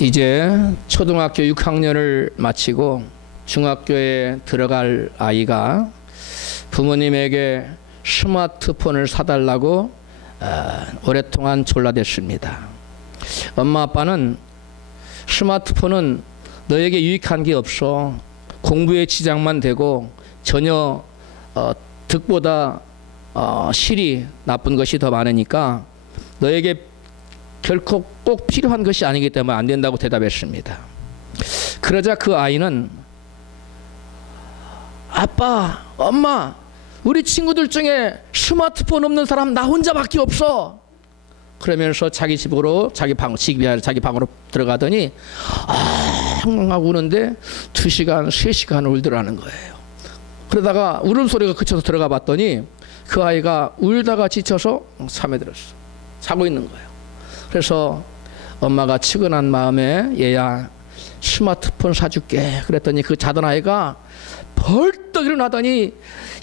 이제 초등학교 6학년을 마치고 중학교에 들어갈 아이가 부모님에게 스마트폰을 사달라고 오랫동안 졸라댔습니다. 엄마 아빠는 스마트폰은 너에게 유익한 게 없어. 공부에 지장만 되고 전혀 득보다 실이 나쁜 것이 더 많으니까 너에게 결코 꼭 필요한 것이 아니기 때문에 안 된다고 대답했습니다. 그러자 그 아이는 아빠, 엄마, 우리 친구들 중에 스마트폰 없는 사람 나 혼자밖에 없어. 그러면서 자기 집으로 자기 방으로 들어가더니 하고 우는데 2시간, 3시간 울더라는 거예요. 그러다가 울음소리가 그쳐서 들어가 봤더니 그 아이가 울다가 지쳐서 잠에 들었어. 자고 있는 거예요. 그래서 엄마가 측은한 마음에 얘야 스마트폰 사줄게 그랬더니 그 자던 아이가 벌떡 일어나더니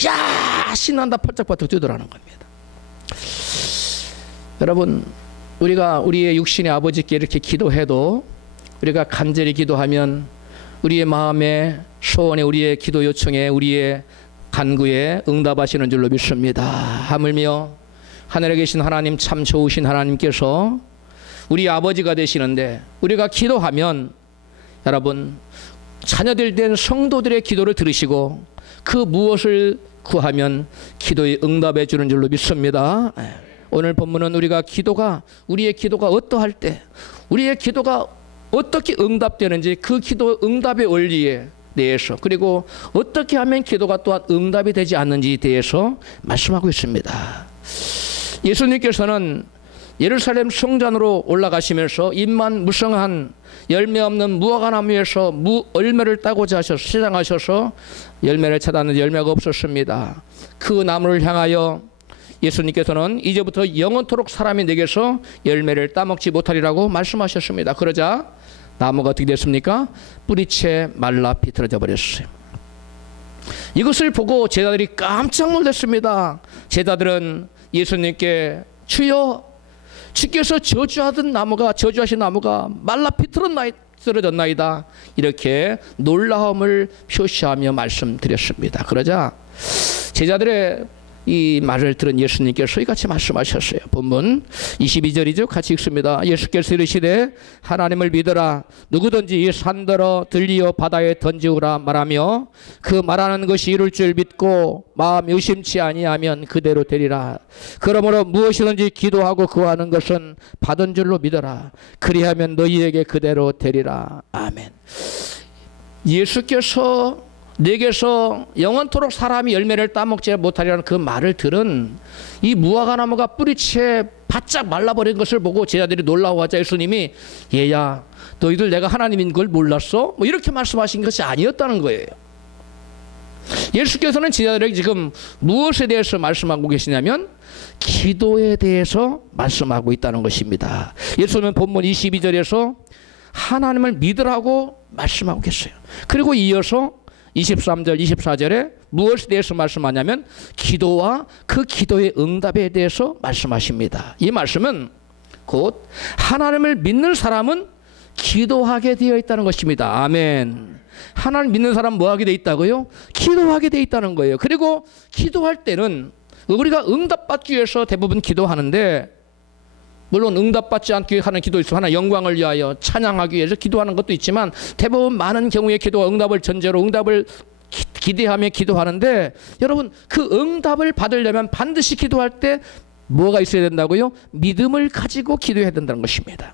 야 신난다 펄쩍펄쩍 뛰더라는 겁니다. 여러분, 우리가 우리의 육신의 아버지께 이렇게 기도해도 우리가 간절히 기도하면 우리의 마음에 소원에 우리의 기도 요청에 우리의 간구에 응답하시는 줄로 믿습니다. 하물며 하늘에 계신 하나님 참 좋으신 하나님께서 우리 아버지가 되시는데 우리가 기도하면 여러분 자녀들 된 성도들의 기도를 들으시고 그 무엇을 구하면 기도에 응답해 주는 줄로 믿습니다. 오늘 본문은 우리의 기도가 어떠할 때 우리의 기도가 어떻게 응답되는지 그 기도 응답의 원리에 대해서 그리고 어떻게 하면 기도가 또한 응답이 되지 않는지에 대해서 말씀하고 있습니다. 예수님께서는 예루살렘 성전으로 올라가시면서 잎만 무성한 열매 없는 무화과나무에서 열매를 따고자 시장하셔서 열매를 찾았는데 열매가 없었습니다. 그 나무를 향하여 예수님께서는 이제부터 영원토록 사람이 내게서 열매를 따먹지 못하리라고 말씀하셨습니다. 그러자 나무가 어떻게 됐습니까? 뿌리채 말라 비틀어져 버렸어요. 이것을 보고 제자들이 깜짝 놀랐습니다. 제자들은 예수님께 주여 주께서 저주하신 나무가 말라 비틀어졌나이다 이렇게 놀라움을 표시하며 말씀드렸습니다. 그러자 제자들의 이 말을 들은 예수님께서 이같이 말씀하셨어요. 본문 22절이죠. 같이 읽습니다. 예수께서 이르시되 하나님을 믿어라. 누구든지 이 산더러 들리어 바다에 던지우라 말하며 그 말하는 것이 이룰 줄 믿고 마음 의심치 아니하면 그대로 되리라. 그러므로 무엇이든지 기도하고 구하는 것은 받은 줄로 믿어라. 그리하면 너희에게 그대로 되리라. 아멘. 예수께서 내게서 영원토록 사람이 열매를 따먹지 못하리라는 그 말을 들은 이 무화과나무가 뿌리채 바짝 말라버린 것을 보고 제자들이 놀라워하자 예수님이 얘야 너희들 내가 하나님인 걸 몰랐어? 뭐 이렇게 말씀하신 것이 아니었다는 거예요. 예수께서는 제자들에게 지금 무엇에 대해서 말씀하고 계시냐면 기도에 대해서 말씀하고 있다는 것입니다. 예수님은 본문 22절에서 하나님을 믿으라고 말씀하고 계세요. 그리고 이어서 23절, 24절에 무엇에 대해서 말씀하냐면 기도와 그 기도의 응답에 대해서 말씀하십니다. 이 말씀은 곧 하나님을 믿는 사람은 기도하게 되어 있다는 것입니다. 아멘. 하나님 믿는 사람 뭐 하게 되어 있다고요? 기도하게 되어 있다는 거예요. 그리고 기도할 때는 우리가 응답받기 위해서 대부분 기도하는데 물론 응답받지 않기 하는 기도 있어 하나 영광을 위하여 찬양하기 위해서 기도하는 것도 있지만 대부분 많은 경우에 기도가 응답을 전제로 응답을 기대하며 기도하는데 여러분 그 응답을 받으려면 반드시 기도할 때 뭐가 있어야 된다고요? 믿음을 가지고 기도해야 된다는 것입니다.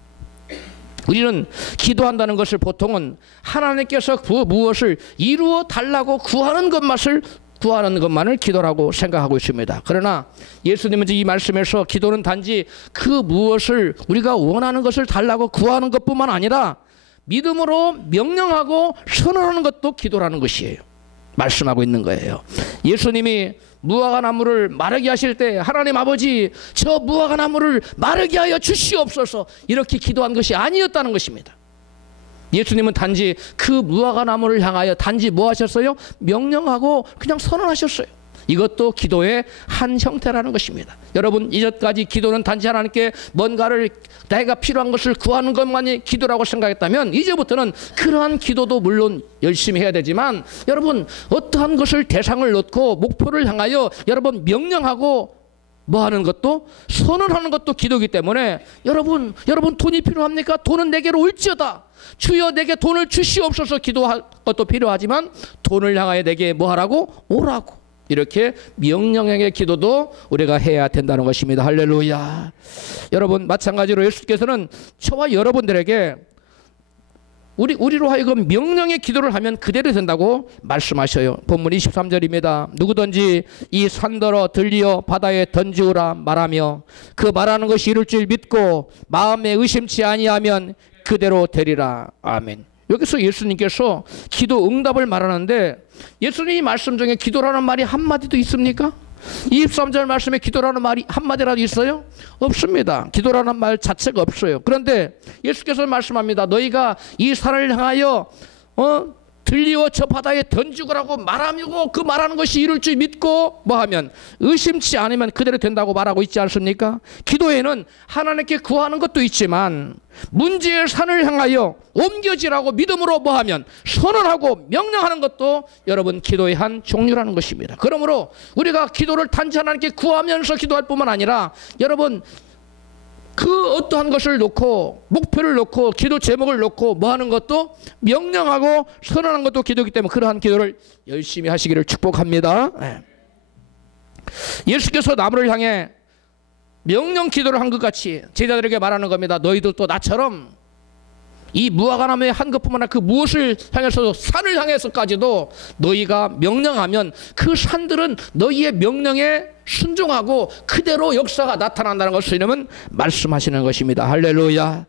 우리는 기도한다는 것을 보통은 하나님께서 그 무엇을 이루어 달라고 구하는 것만을 기도라고 생각하고 있습니다. 그러나 예수님은 이 말씀에서 기도는 단지 그 무엇을 우리가 원하는 것을 달라고 구하는 것뿐만 아니라 믿음으로 명령하고 선언하는 것도 기도라는 것이에요. 말씀하고 있는 거예요. 예수님이 무화과나무를 마르게 하실 때 하나님 아버지 저 무화과나무를 마르게 하여 주시옵소서 이렇게 기도한 것이 아니었다는 것입니다. 예수님은 단지 그 무화과나무를 향하여 단지 뭐 하셨어요? 명령하고 그냥 선언하셨어요. 이것도 기도의 한 형태라는 것입니다. 여러분, 이전까지 기도는 단지 하나님께 뭔가를 내가 필요한 것을 구하는 것만이 기도라고 생각했다면 이제부터는 그러한 기도도 물론 열심히 해야 되지만 여러분, 어떠한 것을 대상을 놓고 목표를 향하여 여러분 명령하고 뭐 하는 것도 선언하는 것도 기도이기 때문에 여러분 돈이 필요합니까? 돈은 내게로 올지어다. 주여 내게 돈을 주시옵소서 기도할 것도 필요하지만 돈을 향하여 내게 뭐 하라고? 오라고. 이렇게 명령형의 기도도 우리가 해야 된다는 것입니다. 할렐루야. 여러분, 마찬가지로 예수께서는 저와 여러분들에게 우리로 하여금 명령의 기도를 하면 그대로 된다고 말씀하셔요. 본문 23절입니다. 누구든지 이 산더러 들리어 바다에 던지우라 말하며 그 말하는 것이 이룰 줄 믿고 마음에 의심치 아니하면 그대로 되리라. 아멘. 여기서 예수님께서 기도 응답을 말하는데 예수님이 말씀 중에 기도라는 말이 한마디도 있습니까? 23절 말씀에 기도라는 말이 한마디라도 있어요? 없습니다. 기도라는 말 자체가 없어요. 그런데 예수께서 말씀합니다. 너희가 이 산을 향하여 들리어 저 바다에 던지고라고 말하고 그 말하는 것이 이룰 줄 믿고 뭐하면 의심치 않으면 그대로 된다고 말하고 있지 않습니까? 기도에는 하나님께 구하는 것도 있지만 문제의 산을 향하여 옮겨지라고 믿음으로 뭐하면 선언하고 명령하는 것도 여러분 기도의 한 종류라는 것입니다. 그러므로 우리가 기도를 단지 하나님께 구하면서 기도할 뿐만 아니라 여러분 그 어떠한 것을 놓고 목표를 놓고 기도 제목을 놓고 뭐 하는 것도 명령하고 선언하는 것도 기도이기 때문에 그러한 기도를 열심히 하시기를 축복합니다. 예수께서 나무를 향해 명령 기도를 한 것 같이 제자들에게 말하는 겁니다. 너희도 또 나처럼 이 무화과 나무에 한 것뿐만 아니라 그 무엇을 향해서도 산을 향해서까지도 너희가 명령하면 그 산들은 너희의 명령에 순종하고 그대로 역사가 나타난다는 것을 이름은 말씀하시는 것입니다. 할렐루야.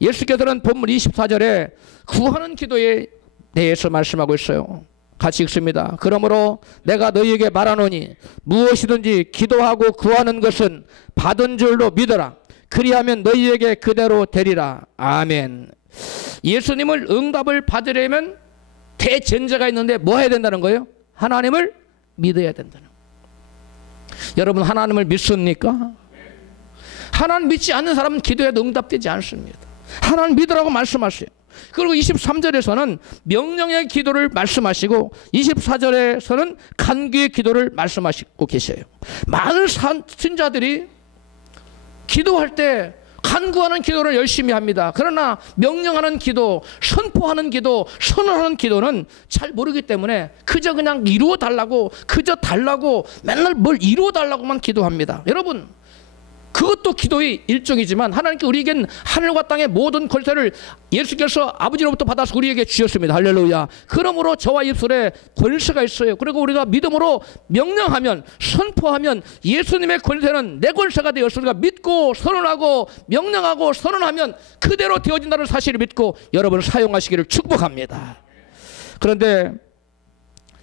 예수께서는 본문 24절에 구하는 기도에 대해서 말씀하고 있어요. 같이 읽습니다. 그러므로 내가 너희에게 말하노니 무엇이든지 기도하고 구하는 것은 받은 줄로 믿어라. 그리하면 너희에게 그대로 되리라. 아멘. 예수님을 응답을 받으려면 대전제가 있는데 뭐 해야 된다는 거예요? 하나님을 믿어야 된다는 거예요. 여러분 하나님을 믿습니까? 하나님 믿지 않는 사람은 기도해도 응답되지 않습니다. 하나님 믿으라고 말씀하세요. 그리고 23절에서는 명령의 기도를 말씀하시고 24절에서는 간구의 기도를 말씀하시고 계셔요. 많은 신자들이 기도할 때 간구하는 기도를 열심히 합니다. 그러나 명령하는 기도, 선포하는 기도, 선언하는 기도는 잘 모르기 때문에 그저 그냥 이루어 달라고 그저 달라고 맨날 뭘 이루어 달라고만 기도합니다. 여러분 그것도 기도의 일종이지만 하나님께 우리에겐 하늘과 땅의 모든 권세를 예수께서 아버지로부터 받아서 우리에게 주셨습니다. 할렐루야. 그러므로 저와 입술에 권세가 있어요. 그리고 우리가 믿음으로 명령하면 선포하면 예수님의 권세는 내 권세가 되어서 우리가 믿고 선언하고 명령하고 선언하면 그대로 되어진다는 사실을 믿고 여러분을 사용하시기를 축복합니다. 그런데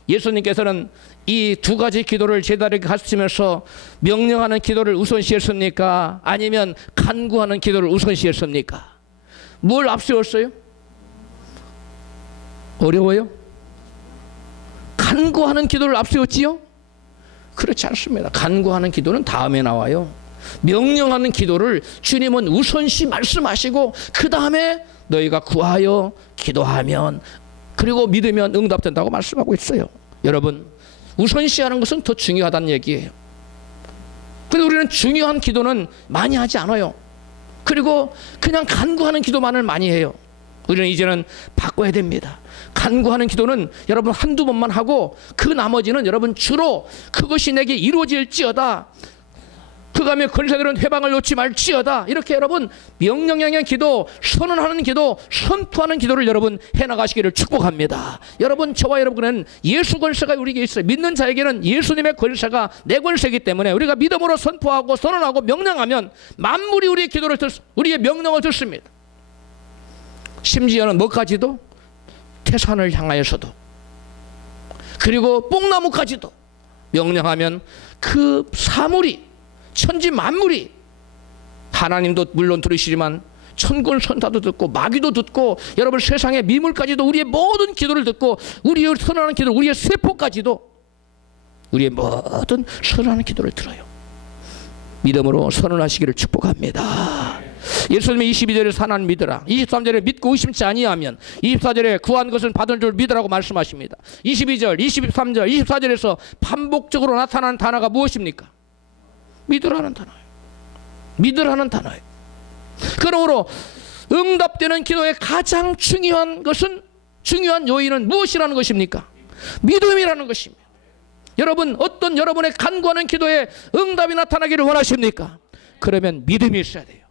예수님께서는 이 두 가지 기도를 제자들에게 가르치면서 명령하는 기도를 우선시했습니까? 아니면 간구하는 기도를 우선시했습니까? 뭘 앞세웠어요? 어려워요? 간구하는 기도를 앞세웠지요? 그렇지 않습니다. 간구하는 기도는 다음에 나와요. 명령하는 기도를 주님은 우선시 말씀하시고 그 다음에 너희가 구하여 기도하면 그리고 믿으면 응답된다고 말씀하고 있어요. 여러분 우선시하는 것은 더 중요하다는 얘기예요. 그런데 우리는 중요한 기도는 많이 하지 않아요. 그리고 그냥 간구하는 기도만을 많이 해요. 우리는 이제는 바꿔야 됩니다. 간구하는 기도는 여러분 한두 번만 하고 그 나머지는 여러분 주로 그것이 내게 이루어질지어다. 그가며 권세들은 회방을 놓지 말지어다. 이렇게 여러분 명령형의 기도, 선언하는 기도, 선포하는 기도를 여러분 해나가시기를 축복합니다. 여러분 저와 여러분은 예수 권세가 우리에게 있어요. 믿는 자에게는 예수님의 권세가 내 권세이기 때문에 우리가 믿음으로 선포하고 선언하고 명령하면 만물이 우리의 기도를 우리의 명령을 듣습니다. 심지어는 뭐까지도 태산을 향하여서도 그리고 뽕나무까지도 명령하면 그 사물이 천지 만물이 하나님도 물론 들으시지만 천군 천사도 듣고 마귀도 듣고 여러분 세상의 미물까지도 우리의 모든 기도를 듣고 우리의 선언하는 기도 우리의 세포까지도 우리의 모든 선언하는 기도를 들어요. 믿음으로 선언하시기를 축복합니다. 예수님이 22절에 하나님 믿으라, 23절에 믿고 의심치 아니하면, 24절에 구한 것은 받은 줄 믿으라고 말씀하십니다. 22절, 23절, 24절에서 반복적으로 나타나는 단어가 무엇입니까? 믿으라는 단어예요. 믿으라는 단어예요. 그러므로 응답되는 기도의 가장 중요한 것은, 중요한 요인은 무엇이라는 것입니까? 믿음이라는 것입니다. 여러분, 어떤 여러분의 간구하는 기도에 응답이 나타나기를 원하십니까? 그러면 믿음이 있어야 돼요.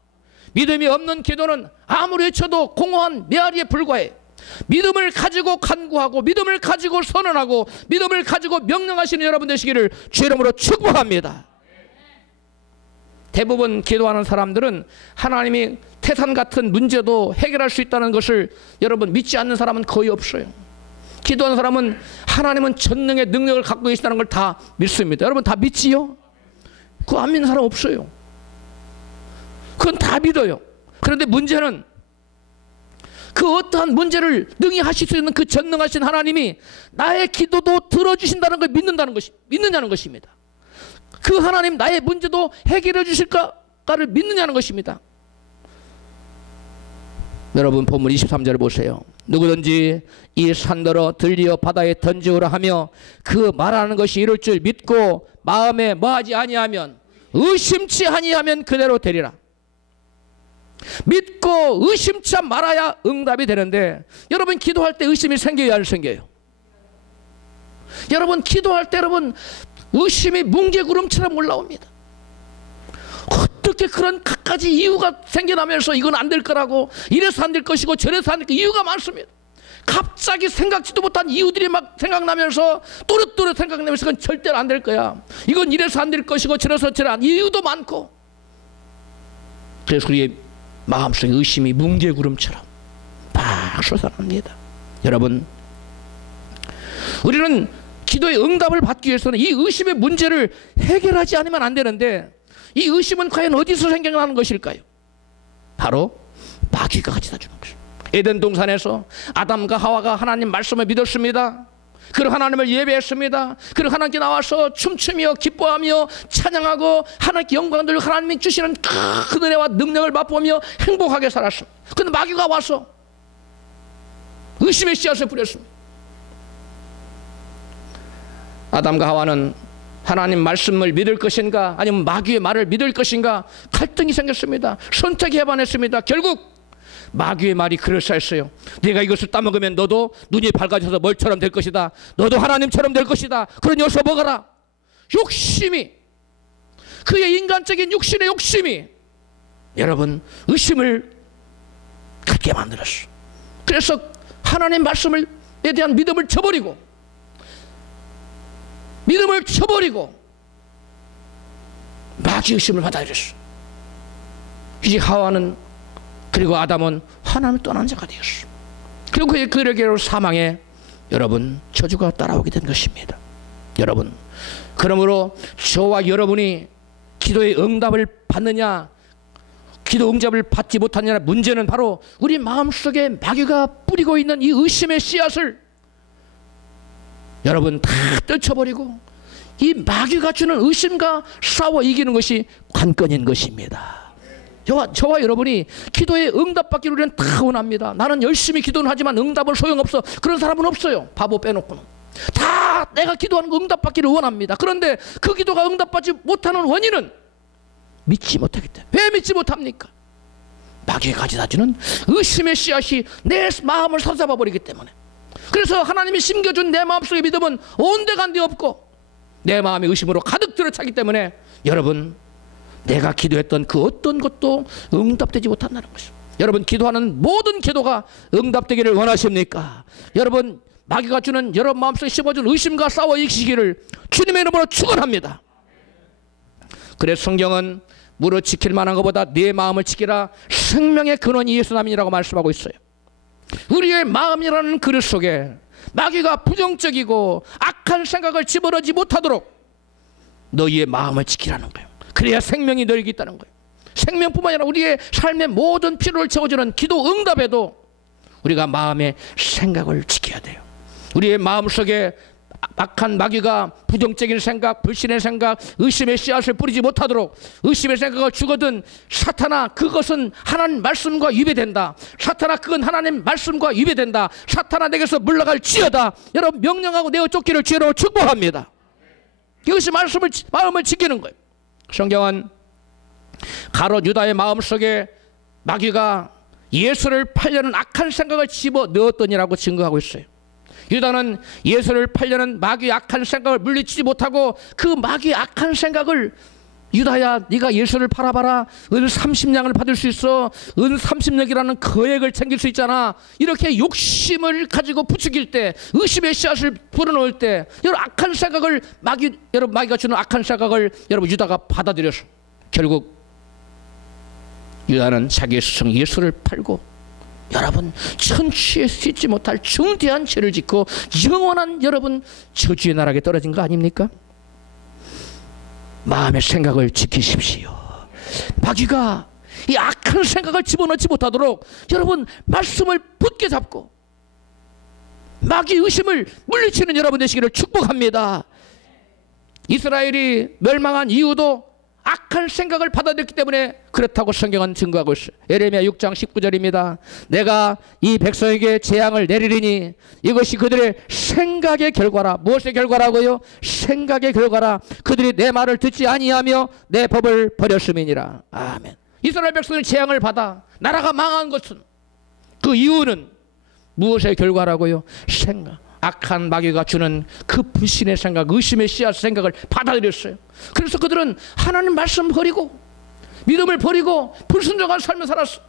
믿음이 없는 기도는 아무리 외쳐도 공허한 메아리에 불과해. 믿음을 가지고 간구하고, 믿음을 가지고 선언하고, 믿음을 가지고 명령하시는 여러분 되시기를 주의 이름으로 축복합니다. 대부분 기도하는 사람들은 하나님이 태산 같은 문제도 해결할 수 있다는 것을 여러분 믿지 않는 사람은 거의 없어요. 기도하는 사람은 하나님은 전능의 능력을 갖고 계시다는 걸 다 믿습니다. 여러분 다 믿지요? 그거 안 믿는 사람 없어요. 그건 다 믿어요. 그런데 문제는 그 어떠한 문제를 능히 하실 수 있는 그 전능하신 하나님이 나의 기도도 들어주신다는 걸 믿느냐는 것입니다. 그 하나님 나의 문제도 해결해 주실까를 믿느냐는 것입니다. 여러분 본문 23절을 보세요. 누구든지 이 산더러 들리어 바다에 던지오라 하며 그 말하는 것이 이룰 줄 믿고 마음에 뭐하지 아니하면, 의심치 아니하면 그대로 되리라. 믿고 의심치 말아야 응답이 되는데, 여러분 기도할 때 의심이 생겨요, 안 생겨요? 여러분 기도할 때 여러분 의심이 뭉게구름처럼 올라옵니다. 어떻게 그런 갖가지 이유가 생겨나면서 이건 안 될 거라고, 이래서 안 될 것이고 저래서 안 될 거, 이유가 많습니다. 갑자기 생각지도 못한 이유들이 막 생각나면서 또렷또렷 생각나면서 그건 절대로 안 될 거야. 이건 이래서 안 될 것이고 저래서 저래, 이유도 많고. 그래서 우리의 마음속에 의심이 뭉게구름처럼 막 솟아납니다. 여러분, 우리는 기도의 응답을 받기 위해서는 이 의심의 문제를 해결하지 않으면 안 되는데, 이 의심은 과연 어디서 생겨나는 것일까요? 바로 마귀가 가져다 주는 것입니다. 에덴 동산에서 아담과 하와가 하나님 말씀을 믿었습니다. 그리고 하나님을 예배했습니다. 그리고 하나님께 나와서 춤추며 기뻐하며 찬양하고 하나님께 영광 돌리고 하나님이 주시는 큰 은혜와 능력을 맛보며 행복하게 살았습니다. 그런데 마귀가 와서 의심의 씨앗을 뿌렸습니다. 아담과 하와는 하나님 말씀을 믿을 것인가 아니면 마귀의 말을 믿을 것인가 갈등이 생겼습니다. 선택해봐냈습니다. 결국 마귀의 말이 그럴싸했어요. 네가 이것을 따먹으면 너도 눈이 밝아져서 멀처럼 될 것이다. 너도 하나님처럼 될 것이다. 그러니 어서 먹어라. 욕심이, 그의 인간적인 육신의 욕심이 여러분 의심을 갖게 만들었어. 그래서 하나님 말씀에 대한 믿음을 쳐버리고 마귀 의심을 받아들였어. 이제 하와는, 그리고 아담은 하나님을 떠난 자가 되었어. 그리고 그에게로 사망에 여러분 저주가 따라오게 된 것입니다. 여러분, 그러므로 저와 여러분이 기도의 응답을 받느냐 기도 응답을 받지 못하느냐, 문제는 바로 우리 마음속에 마귀가 뿌리고 있는 이 의심의 씨앗을 여러분 다 떨쳐버리고 이 마귀가 주는 의심과 싸워 이기는 것이 관건인 것입니다. 저와 여러분이 기도에 응답받기를 우리는 다 원합니다. 나는 열심히 기도는 하지만 응답은 소용없어. 그런 사람은 없어요. 바보 빼놓고는. 다 내가 기도하는 거 응답받기를 원합니다. 그런데 그 기도가 응답받지 못하는 원인은 믿지 못하기 때문에. 왜 믿지 못합니까? 마귀가 가져다주는 의심의 씨앗이 내 마음을 사로잡아 버리기 때문에. 그래서 하나님이 심겨준 내 마음속의 믿음은 온데간데 없고 내 마음이 의심으로 가득 들어차기 때문에 여러분 내가 기도했던 그 어떤 것도 응답되지 못한다는 것입니다. 여러분 기도하는 모든 기도가 응답되기를 원하십니까? 여러분 마귀가 주는 여러분 마음속에 심어준 의심과 싸워 이기시기를 주님의 이름으로 축원합니다. 그래서 성경은 무릇 지킬 만한 것보다 네 마음을 지키라, 생명의 근원이 예수님이라고 말씀하고 있어요. 우리의 마음이라는 그릇 속에 마귀가 부정적이고 악한 생각을 집어넣지 못하도록 너희의 마음을 지키라는 거예요. 그래야 생명이 너에게 있다는 거예요. 생명뿐만 아니라 우리의 삶의 모든 필요를 채워주는 기도 응답에도 우리가 마음의 생각을 지켜야 돼요. 우리의 마음속에 악한 마귀가 부정적인 생각, 불신의 생각, 의심의 씨앗을 뿌리지 못하도록, 의심의 생각을 주거든 사탄아 그것은 하나님 말씀과 위배된다. 사탄아 그건 하나님 말씀과 위배된다. 사탄아 내게서 물러갈 지어다. 여러분 명령하고 내어 쫓기를 주로 축복합니다. 이것이 마음을 지키는 거예요. 성경은 가롯 유다의 마음속에 마귀가 예수를 팔려는 악한 생각을 집어 넣었더니라고 증거하고 있어요. 유다는 예수를 팔려는 마귀의 악한 생각을 물리치지 못하고 그 마귀의 악한 생각을 유다야 네가 예수를 팔아봐라. 은 30냥을 받을 수 있어. 은 30냥이라는 거액을 챙길 수 있잖아. 이렇게 욕심을 가지고 부추길 때, 의심의 씨앗을 불어넣을 때 여러분 악한 생각을 마귀가 주는 악한 생각을 여러분 유다가 받아들여서 결국 유다는 자기의 스승 예수를 팔고 여러분 천추에 씻지 못할 중대한 죄를 짓고 영원한 여러분 저주의 나락에 떨어진 거 아닙니까? 마음의 생각을 지키십시오. 마귀가 이 악한 생각을 집어넣지 못하도록 여러분 말씀을 붙게 잡고 마귀 의심을 물리치는 여러분 되시기를 축복합니다. 이스라엘이 멸망한 이유도 악한 생각을 받아들였기 때문에 그렇다고 성경은 증거하고 있어요. 예레미야 6장 19절입니다. 내가 이 백성에게 재앙을 내리리니 이것이 그들의 생각의 결과라. 무엇의 결과라고요? 생각의 결과라. 그들이 내 말을 듣지 아니하며 내 법을 버렸음이니라. 아멘. 이스라엘 백성은 재앙을 받아 나라가 망한 것은 그 이유는 무엇의 결과라고요? 생각. 악한 마귀가 주는 그 불신의 생각, 의심의 씨앗 생각을 받아들였어요. 그래서 그들은 하나님 말씀 버리고 믿음을 버리고 불순종한 삶을 살았어.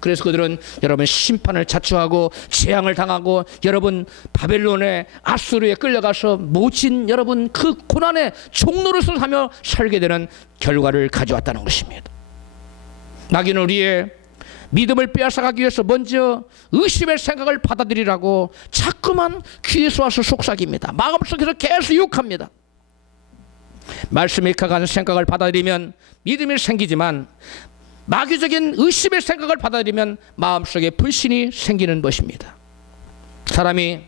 그래서 그들은 여러분 심판을 자초하고 재앙을 당하고 여러분 바벨론의 아수르에 끌려가서 모진 여러분 그 고난의 종노릇을 하며 살게 되는 결과를 가져왔다는 것입니다. 마귀는 우리의 믿음을 빼앗아가기 위해서 먼저 의심의 생각을 받아들이라고 자꾸만 귀에서 와서 속삭입니다. 마음속에서 계속 유혹합니다. 말씀에 익혀가는 생각을 받아들이면 믿음이 생기지만 마귀적인 의심의 생각을 받아들이면 마음속에 불신이 생기는 것입니다. 사람이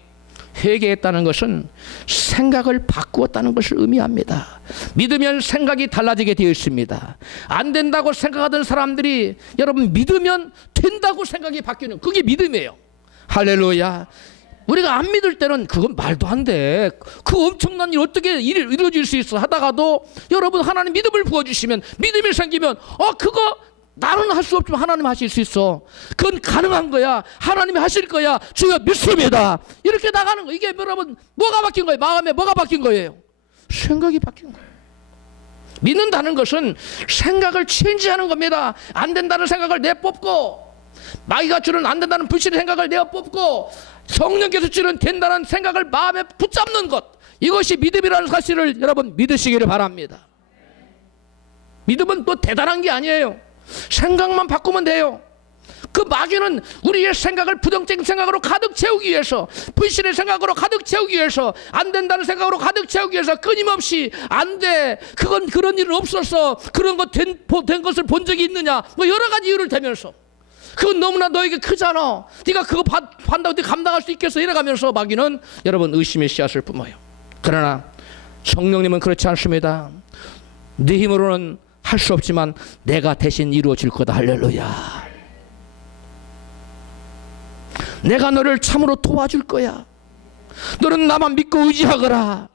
회개했다는 것은 생각을 바꾸었다는 것을 의미합니다. 믿으면 생각이 달라지게 되어 있습니다. 안 된다고 생각하던 사람들이 여러분 믿으면 된다고 생각이 바뀌는 그게 믿음이에요. 할렐루야. 우리가 안 믿을 때는 그건 말도 안 돼. 그 엄청난 일 어떻게 이루어질 수 있어 하다가도 여러분 하나님 믿음을 부어주시면 믿음이 생기면 그거 나는 할 수 없지만 하나님 하실 수 있어. 그건 가능한 거야. 하나님이 하실 거야. 주여 믿습니다. 이렇게 나가는 거. 이게 여러분 뭐가 바뀐 거예요? 마음에 뭐가 바뀐 거예요? 생각이 바뀐 거예요. 믿는다는 것은 생각을 체인지하는 겁니다. 안 된다는 생각을 내뽑고 마귀가 주는 안 된다는 불신의 생각을 내어뽑고 성령께서 주는 된다는 생각을 마음에 붙잡는 것. 이것이 믿음이라는 사실을 여러분 믿으시기를 바랍니다. 믿음은 또 대단한 게 아니에요. 생각만 바꾸면 돼요. 그 마귀는 우리의 생각을 부정적인 생각으로 가득 채우기 위해서, 불신의 생각으로 가득 채우기 위해서, 안 된다는 생각으로 가득 채우기 위해서 끊임없이 안 돼, 그건 그런 일은 없었어, 그런 것 된 것을 본 적이 있느냐, 뭐 여러 가지 이유를 대면서 그건 너무나 너에게 크잖아, 네가 그거 판다고 네가 감당할 수 있겠어, 이래가면서 마귀는 여러분 의심의 씨앗을 뿜어요. 그러나 성령님은 그렇지 않습니다. 네 힘으로는 할 수 없지만 내가 대신 이루어질 거다. 할렐루야. 내가 너를 참으로 도와줄 거야. 너는 나만 믿고 의지하거라.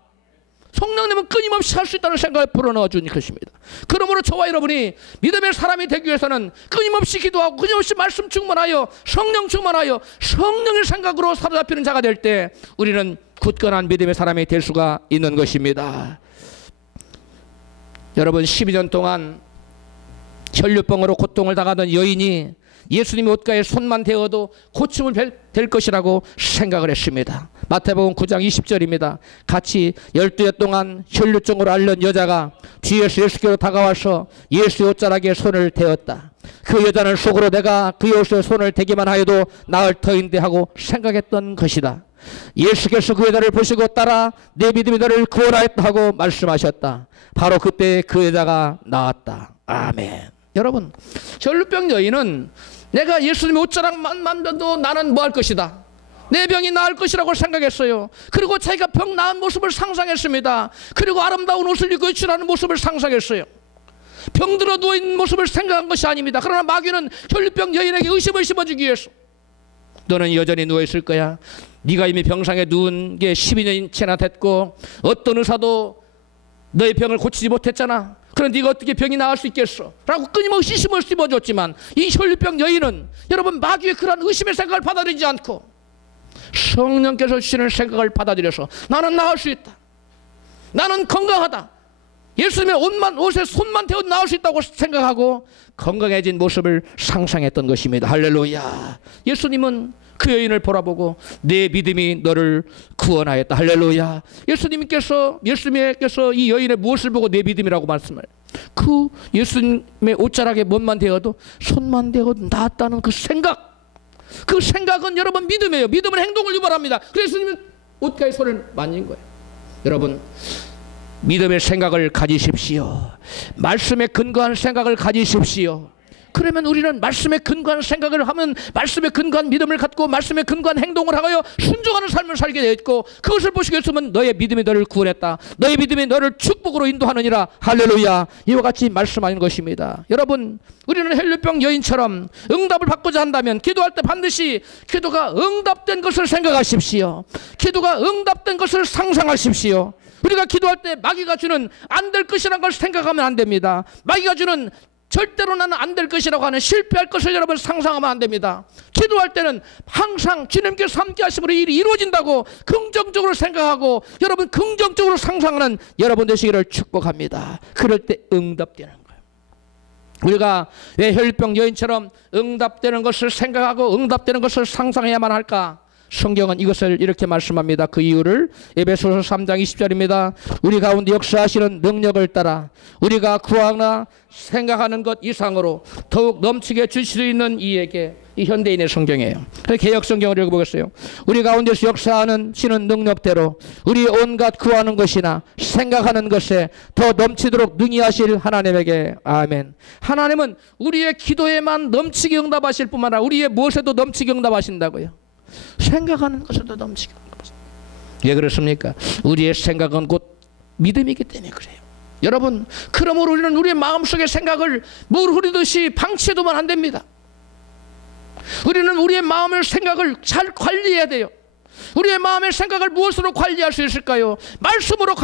성령님은 끊임없이 할 수 있다는 생각을 불어넣어 주는 것입니다. 그러므로 저와 여러분이 믿음의 사람이 되기 위해서는 끊임없이 기도하고 끊임없이 말씀 충만하여 성령 충만하여 성령의 생각으로 사로잡히는 자가 될 때 우리는 굳건한 믿음의 사람이 될 수가 있는 것입니다. 여러분 12년 동안 혈류병으로 고통을 당하던 여인이 예수님의 옷가에 손만 대어도 고침을 될 것이라고 생각을 했습니다. 마태복음 9장 20절입니다. 같이 12여 동안 혈류증으로 앓는 여자가 뒤에서 예수께로 다가와서 예수의 옷자락에 손을 대었다. 그 여자는 속으로 내가 그의 옷에 손을 대기만 하여도 나을 터인데 하고 생각했던 것이다. 예수께서 그 여자를 보시고 따라 내 믿음이 너를 구원하였다 하고 말씀하셨다. 바로 그때 그 여자가 나았다. 아멘. 여러분, 혈류병 여인은 내가 예수님의 옷자락만 만져도 나는 뭐 할 것이다, 내 병이 나을 것이라고 생각했어요. 그리고 자기가 병 나은 모습을 상상했습니다. 그리고 아름다운 옷을 입고 외출하는 모습을 상상했어요. 병들어 누워있는 모습을 생각한 것이 아닙니다. 그러나 마귀는 혈류병 여인에게 의심을 심어주기 위해서 너는 여전히 누워있을 거야. 네가 이미 병상에 누운 게 12년째나 됐고 어떤 의사도 너의 병을 고치지 못했잖아. 그럼 네가 어떻게 병이 나을 수 있겠어? 라고 끊임없이 의심을 심어줬지만 이 혈류병 여인은 여러분 마귀의 그러한 의심의 생각을 받아들이지 않고 성령께서 주시는 생각을 받아들여서 나는 나을 수 있다. 나는 건강하다. 예수님의 옷에 손만 대어도 나을 수 있다고 생각하고 건강해진 모습을 상상했던 것입니다. 할렐루야. 예수님은 그 여인을 보라보고 내 믿음이 너를 구원하였다. 할렐루야. 예수님께서 이 여인의 무엇을 보고 내 믿음이라고 말씀을 그 예수님의 옷자락에 몸만 대어도 손만 대어도 낫다는 그 생각은 여러분 믿음이에요. 믿음은 행동을 유발합니다. 그래서 예수님은 옷가에 손을 만진 거예요. 여러분 믿음의 생각을 가지십시오. 말씀에 근거한 생각을 가지십시오. 그러면 우리는 말씀에 근거한 생각을 하면 말씀에 근거한 믿음을 갖고 말씀에 근거한 행동을 하여 순종하는 삶을 살게 되어 있고 그것을 보시고 있으면 너의 믿음이 너를 구원했다. 너의 믿음이 너를 축복으로 인도하느니라. 할렐루야. 이와 같이 말씀하는 것입니다. 여러분 우리는 혈류병 여인처럼 응답을 받고자 한다면 기도할 때 반드시 기도가 응답된 것을 생각하십시오. 기도가 응답된 것을 상상하십시오. 우리가 기도할 때 마귀가 주는 안 될 것이라는 걸 생각하면 안 됩니다. 마귀가 주는 절대로 나는 안 될 것이라고 하는 실패할 것을 여러분 상상하면 안 됩니다. 기도할 때는 항상 주님께서 함께 하심으로 일이 이루어진다고 긍정적으로 생각하고 여러분 긍정적으로 상상하는 여러분 되시기를 축복합니다. 그럴 때 응답되는 거예요. 우리가 왜 혈류병 여인처럼 응답되는 것을 생각하고 응답되는 것을 상상해야만 할까? 성경은 이것을 이렇게 말씀합니다. 그 이유를 에베소서 3장 20절입니다. 우리 가운데 역사하시는 능력을 따라 우리가 구하나 생각하는 것 이상으로 더욱 넘치게 주실 수 있는 이에게. 이 현대인의 성경이에요. 개역 성경을 읽어보겠어요. 우리 가운데서 역사하는 신은 능력대로 우리 온갖 구하는 것이나 생각하는 것에 더 넘치도록 능히 하실 하나님에게. 아멘. 하나님은 우리의 기도에만 넘치게 응답하실 뿐만 아니라 우리의 무엇에도 넘치게 응답하신다고요. 생각하는 것에도 넘치게 응답하신다. 왜 그렇습니까? 우리의 생각은 곧 믿음이기 때문에 그래요. 여러분 그러므로 우리는 우리의 마음속의 생각을 물 흐르듯이 방치해두면 안 됩니다. 우리는 우리의 마음의 생각을 잘 관리해야 돼요. 우리의 마음의 생각을 무엇으로 관리할 수 있을까요? 말씀으로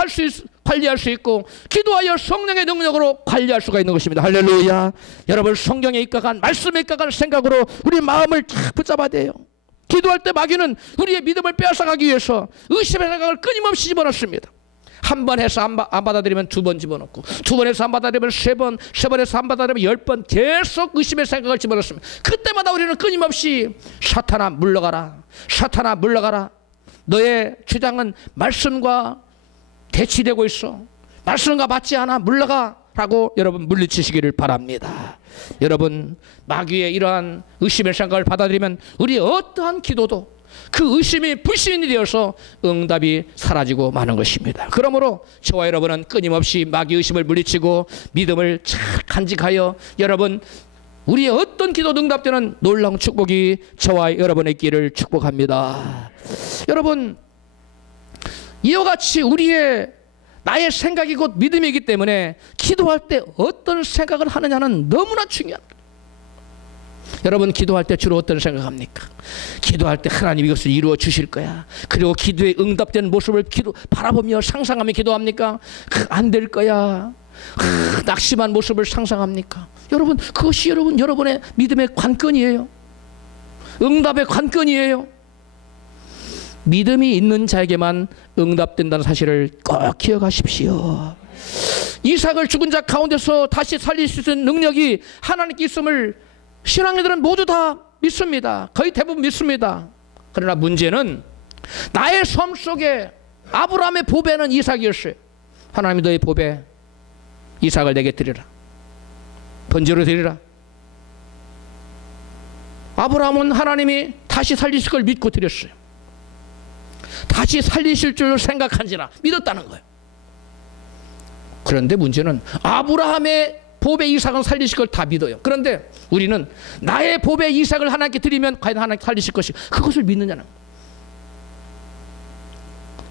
관리할 수 있고 기도하여 성령의 능력으로 관리할 수가 있는 것입니다. 할렐루야. 여러분 성경에 입각한 말씀에 입각한 생각으로 우리 마음을 쫙 붙잡아야 돼요. 기도할 때 마귀는 우리의 믿음을 빼앗아가기 위해서 의심의 생각을 끊임없이 집어넣습니다. 한 번 해서 안 받아들이면 두 번 집어넣고 두 번 해서 안 받아들이면 세 번, 세 번 해서 안 받아들이면 10번 계속 의심의 생각을 집어넣습니다. 그때마다 우리는 끊임없이 사탄아 물러가라. 사탄아 물러가라. 너의 주장은 말씀과 대치되고 있어. 말씀과 맞지 않아. 물러가. 라고 여러분 물리치시기를 바랍니다. 여러분 마귀의 이러한 의심의 생각을 받아들이면 우리의 어떠한 기도도 그 의심이 불신이 되어서 응답이 사라지고 마는 것입니다. 그러므로 저와 여러분은 끊임없이 마귀 의심을 물리치고 믿음을 잘 간직하여 여러분 우리의 어떤 기도도 응답되는 놀라운 축복이 저와 여러분의 길을 축복합니다. 여러분 이와 같이 나의 생각이 곧 믿음이기 때문에 기도할 때 어떤 생각을 하느냐는 너무나 중요합니다. 여러분 기도할 때 주로 어떤 생각합니까? 기도할 때 하나님이 이것을 이루어 주실 거야. 그리고 기도에 응답되는 모습을 바라보며 상상하며 기도합니까? 안 될 거야. 낙심한 모습을 상상합니까? 여러분 그것이 여러분의 믿음의 관건이에요. 응답의 관건이에요. 믿음이 있는 자에게만 응답된다는 사실을 꼭 기억하십시오. 이삭을 죽은 자 가운데서 다시 살릴 수 있는 능력이 하나님께 있음을 신앙인들은 모두 다 믿습니다. 거의 대부분 믿습니다. 그러나 문제는 나의 삶 속에 아브라함의 보배는 이삭이었어요. 하나님이 너의 보배 이삭을 내게 드리라. 번제로 드리라. 아브라함은 하나님이 다시 살리실 걸 믿고 드렸어요. 다시 살리실 줄 생각한지라 믿었다는 거예요. 그런데 문제는 아브라함의 보배 이삭은 살리실 걸 다 믿어요. 그런데 우리는 나의 보배 이삭을 하나님께 드리면 과연 하나님 살리실 것이 그것을 믿느냐는 거예요.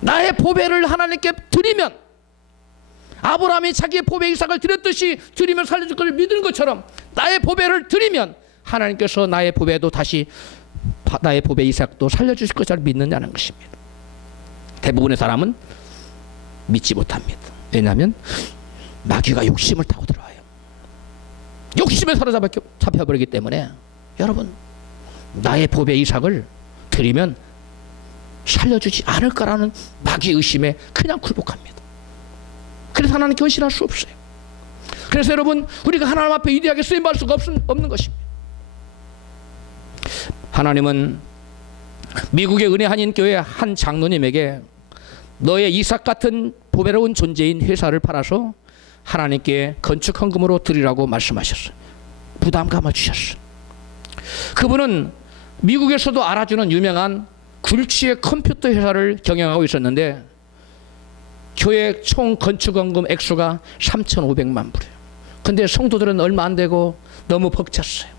나의 보배를 하나님께 드리면, 아브라함이 자기의 보배 이삭을 드렸듯이 드리면 살려줄 것을 믿는 것처럼 나의 보배를 드리면 하나님께서 나의 보배도 다시, 나의 보배 이삭도 살려주실 것을 믿느냐는 것입니다. 대부분의 사람은 믿지 못합니다. 왜냐하면 마귀가 욕심을 타고 들어와요. 욕심에 사로잡혀버리기 때문에 여러분, 나의 보배 이삭을 드리면 살려주지 않을 거라는 마귀 의심에 그냥 굴복합니다. 그래서 하나님께 헌신할 수 없어요. 그래서 여러분, 우리가 하나님 앞에 위대하게 쓰임받을 수가 없는 것입니다. 하나님은 미국의 은혜 한인교회 한 장로님에게 너의 이삭 같은 보배로운 존재인 회사를 팔아서 하나님께 건축 헌금으로 드리라고 말씀하셨어요. 부담감을 주셨어요. 그분은 미국에서도 알아주는 유명한 굴지의 컴퓨터 회사를 경영하고 있었는데 교회 총 건축 헌금 액수가 3,500만 불이에요. 근데 성도들은 얼마 안 되고 너무 벅찼어요.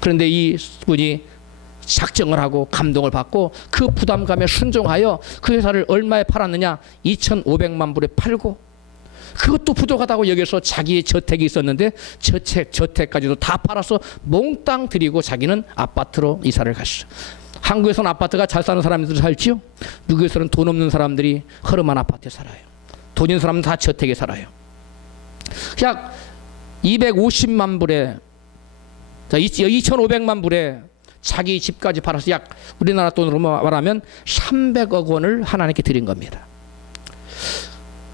그런데 이 분이 작정을 하고 감동을 받고 그 부담감에 순종하여 그 회사를 얼마에 팔았느냐? 2,500만 불에 팔고, 그것도 부족하다고 여기서 자기의 저택이 있었는데 저택까지도 다 팔아서 몽땅 드리고 자기는 아파트로 이사를 갔어요. 한국에서는 아파트가 잘 사는 사람들이 살지요. 미국에서는 돈 없는 사람들이 허름한 아파트에 살아요. 돈 있는 사람은 다 저택에 살아요. 약 250만 불에, 2,500만 불에 자기 집까지 팔아서 약 우리나라 돈으로 말하면 300억 원을 하나님께 드린 겁니다.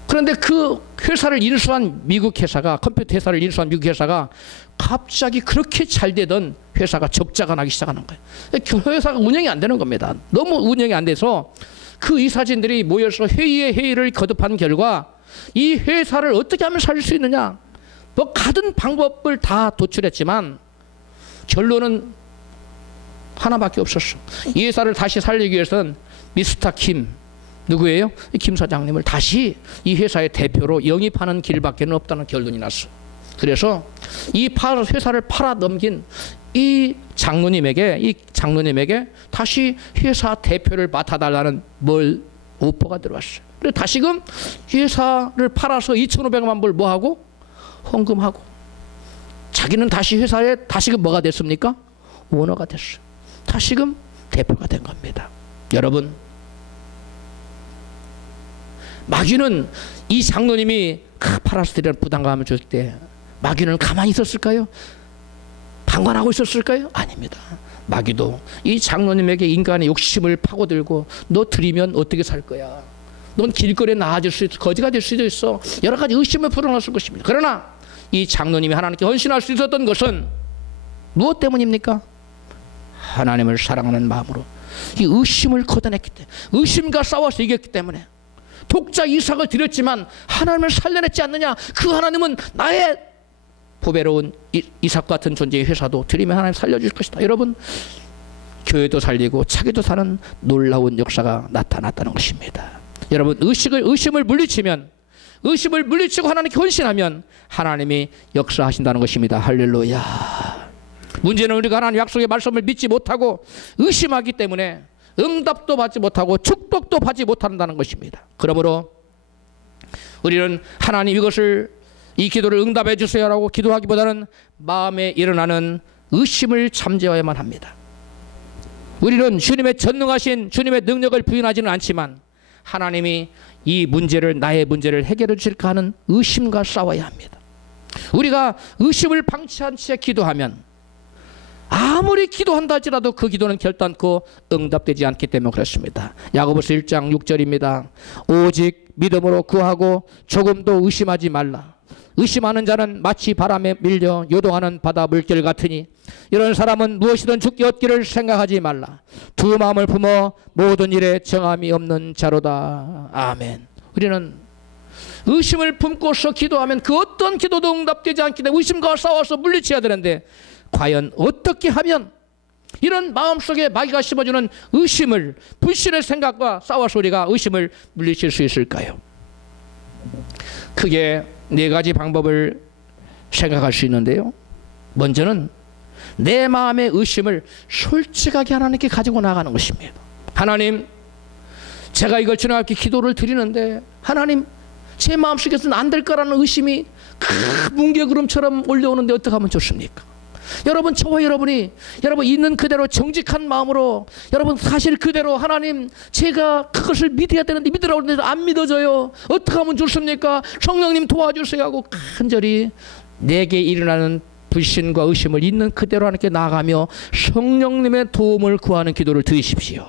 그런데 그 회사를 인수한 미국 회사가, 컴퓨터 회사를 인수한 미국 회사가 갑자기 그렇게 잘 되던 회사가 적자가 나기 시작하는 거예요. 회사가 운영이 안 되는 겁니다. 너무 운영이 안 돼서 그 이사진들이 모여서 회의를 거듭한 결과 이 회사를 어떻게 하면 살릴 수 있느냐, 뭐 가든 방법을 다 도출했지만 결론은 하나밖에 없었어. 이 회사를 다시 살리기 위해서는 미스터 김, 누구예요? 김 사장님을 다시 이 회사의 대표로 영입하는 길밖에 없다는 결론이 났어. 그래서 이 회사를 팔아 넘긴 이 장로님에게 다시 회사 대표를 맡아달라는 오퍼가 들어왔어요. 그래서 다시금 회사를 팔아서 2,500만 불 뭐하고? 헌금하고. 자기는 다시 회사에 다시금 뭐가 됐습니까? 오너가 됐어요. 다시금 대표가 된 겁니다. 여러분, 마귀는 이 장로님이 팔아서 드리는 부담감을 줄 때 마귀는 가만히 있었을까요? 방관하고 있었을까요? 아닙니다. 마귀도 이 장로님에게 인간의 욕심을 파고들고 너 드리면 어떻게 살 거야? 넌 길거리에 나아질 수 있어, 거지가 될 수도 있어, 여러 가지 의심을 불어넣었을 것입니다. 그러나 이 장로님이 하나님께 헌신할 수 있었던 것은 무엇 때문입니까? 하나님을 사랑하는 마음으로 이 의심을 걷어냈기 때문에, 의심과 싸워서 이겼기 때문에. 독자 이삭을 드렸지만 하나님을 살려냈지 않느냐? 그 하나님은 나의 보배로운 이삭 같은 존재의 회사도 드리면 하나님 살려줄 것이다. 여러분, 교회도 살리고 자기도 사는 놀라운 역사가 나타났다는 것입니다. 여러분, 의심을 물리치면, 의심을 물리치고 하나님께 헌신하면 하나님이 역사하신다는 것입니다. 할렐루야. 문제는 우리가 하나님 약속의 말씀을 믿지 못하고 의심하기 때문에 응답도 받지 못하고 축복도 받지 못한다는 것입니다. 그러므로 우리는 하나님 이 기도를 응답해 주세요라고 기도하기보다는 마음에 일어나는 의심을 잠재워야만 합니다. 우리는 주님의 전능하신 주님의 능력을 부인하지는 않지만 하나님이 이 문제를, 나의 문제를 해결해 주실까 하는 의심과 싸워야 합니다. 우리가 의심을 방치한 채 기도하면 아무리 기도한다 할지라도 그 기도는 결단코 응답되지 않기 때문에 그렇습니다. 야고보서 1장 6절입니다. 오직 믿음으로 구하고 조금도 의심하지 말라. 의심하는 자는 마치 바람에 밀려 요동하는 바다 물결 같으니 이런 사람은 무엇이든 죽게 얻기를 생각하지 말라. 두 마음을 품어 모든 일에 정함이 없는 자로다. 아멘. 우리는 의심을 품고서 기도하면 그 어떤 기도도 응답되지 않기 때문에 의심과 싸워서 물리쳐야 되는데, 과연 어떻게 하면 이런 마음속에 마귀가 심어주는 의심을, 불신의 생각과 싸워서 우리가 의심을 물리칠 수 있을까요? 크게 네 가지 방법을 생각할 수 있는데요. 먼저는 내 마음의 의심을 솔직하게 하나님께 가지고 나가는 것입니다. 하나님, 제가 이걸 주님께 기도를 드리는데 하나님 제 마음속에서는 안 될 거라는 의심이 큰 뭉게구름처럼 올려오는데 어떻게 하면 좋습니까? 여러분, 저와 여러분이 여러분 있는 그대로 정직한 마음으로 여러분 사실 그대로 하나님 제가 그것을 믿어야 되는데 믿으라고 하는데 안 믿어져요. 어떻게 하면 좋습니까? 성령님 도와주세요 하고 간절히 내게 일어나는 불신과 의심을 있는 그대로 하나님께 나아가며 성령님의 도움을 구하는 기도를 드리십시오.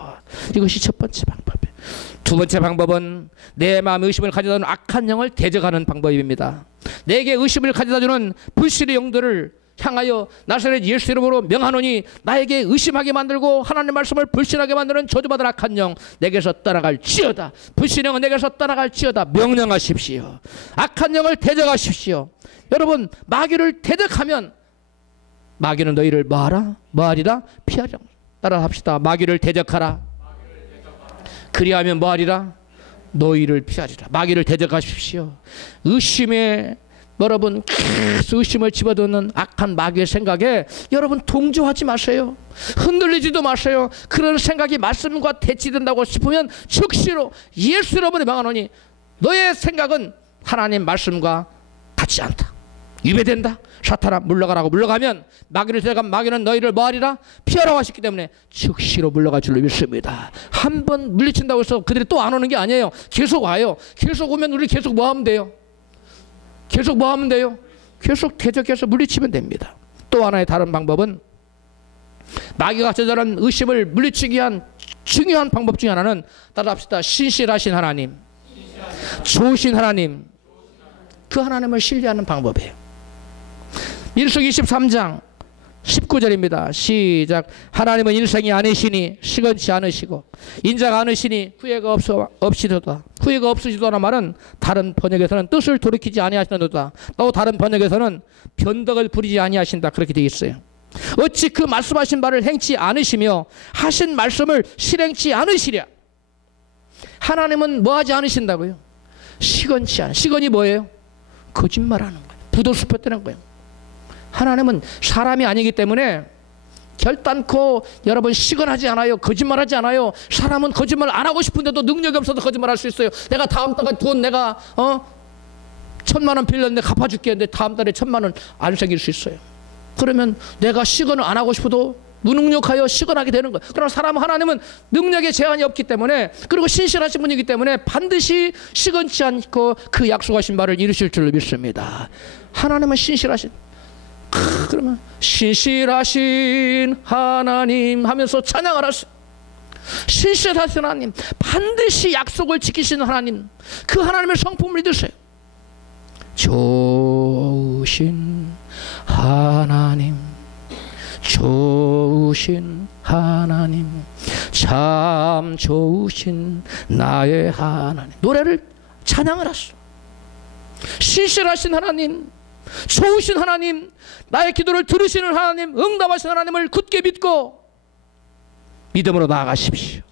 이것이 첫 번째 방법이에요. 두 번째 방법은 내 마음의 의심을 가져다주는 악한 영을 대적하는 방법입니다. 내게 의심을 가져다주는 불신의 영들을 향하여 나사렛 예수 이름으로 명하노니 나에게 의심하게 만들고 하나님의 말씀을 불신하게 만드는 저주받은 악한 영 내게서 떠나갈지어다. 불신의 영은 내게서 떠나갈지어다. 명령하십시오. 악한 영을 대적하십시오. 여러분, 마귀를 대적하면 마귀는 너희를 뭐하라? 뭐하리라? 피하리라. 따라 합시다. 마귀를 대적하라. 그리하면 뭐하리라? 너희를 피하리라. 마귀를 대적하십시오. 의심에 여러분 계속 의심을 집어넣는 악한 마귀의 생각에 여러분 동조하지 마세요. 흔들리지도 마세요. 그런 생각이 말씀과 대치된다고 싶으면 즉시로 예수 이름으로 명하노니 너의 생각은 하나님 말씀과 같지 않다. 위배된다. 사탄아 물러가라고 물러가면 마귀를 대적한 마귀는 너희를 뭐하리라? 피하라고 하셨기 때문에 즉시로 물러갈 줄로 믿습니다. 한 번 물리친다고 해서 그들이 또 안 오는 게 아니에요. 계속 와요. 계속 오면 우리 계속 뭐 하면 돼요? 계속 뭐 하면 돼요? 계속 대적해서 물리치면 됩니다. 또 하나의 다른 방법은 마귀가 저절한 의심을 물리치기 위한 중요한 방법 중에 하나는 따라합시다. 신실하신 하나님, 좋으신 하나님, 그 하나님을 신뢰하는 방법이에요. 민수기 23장 19절입니다. 시작. 하나님은 일생이 아니시니 시건치 않으시고 인자가 않으시니 후회가 없이도다. 후회가 없으시도라는 말은 다른 번역에서는 뜻을 돌이키지 아니하시는도다. 또 다른 번역에서는 변덕을 부리지 아니하신다. 그렇게 되어 있어요. 어찌 그 말씀하신 바를 행치 않으시며 하신 말씀을 실행치 않으시랴. 하나님은 뭐 하지 않으신다고요? 시건치 않으. 시건이 뭐예요? 거짓말하는 거예요. 부도수표되는 거예요. 하나님은 사람이 아니기 때문에 결단코 여러분 시건하지 않아요. 거짓말하지 않아요. 사람은 거짓말 안 하고 싶은데도 능력이 없어서 거짓말할 수 있어요. 내가 다음 달에 돈 내가 1,000만 원 빌렸는데 갚아줄게 했는데 다음 달에 1,000만 원 안 생길 수 있어요. 그러면 내가 시건을 안 하고 싶어도 무능력하여 시건하게 되는 거예요. 그러나 하나님은 능력에 제한이 없기 때문에 그리고 신실하신 분이기 때문에 반드시 시건치 않고 그 약속하신 바를 이루실 줄로 믿습니다. 하나님은 신실하신 그러면 신실하신 하나님 하면서 찬양을 하세요. 신실하신 하나님, 반드시 약속을 지키시는 하나님, 그 하나님의 성품을 믿으세요. 좋으신 하나님, 좋으신 하나님, 참 좋으신 나의 하나님. 노래를 찬양을 하시오. 신실하신 하나님, 좋으신 하나님, 나의 기도를 들으시는 하나님, 응답하신 하나님을 굳게 믿고 믿음으로 나아가십시오.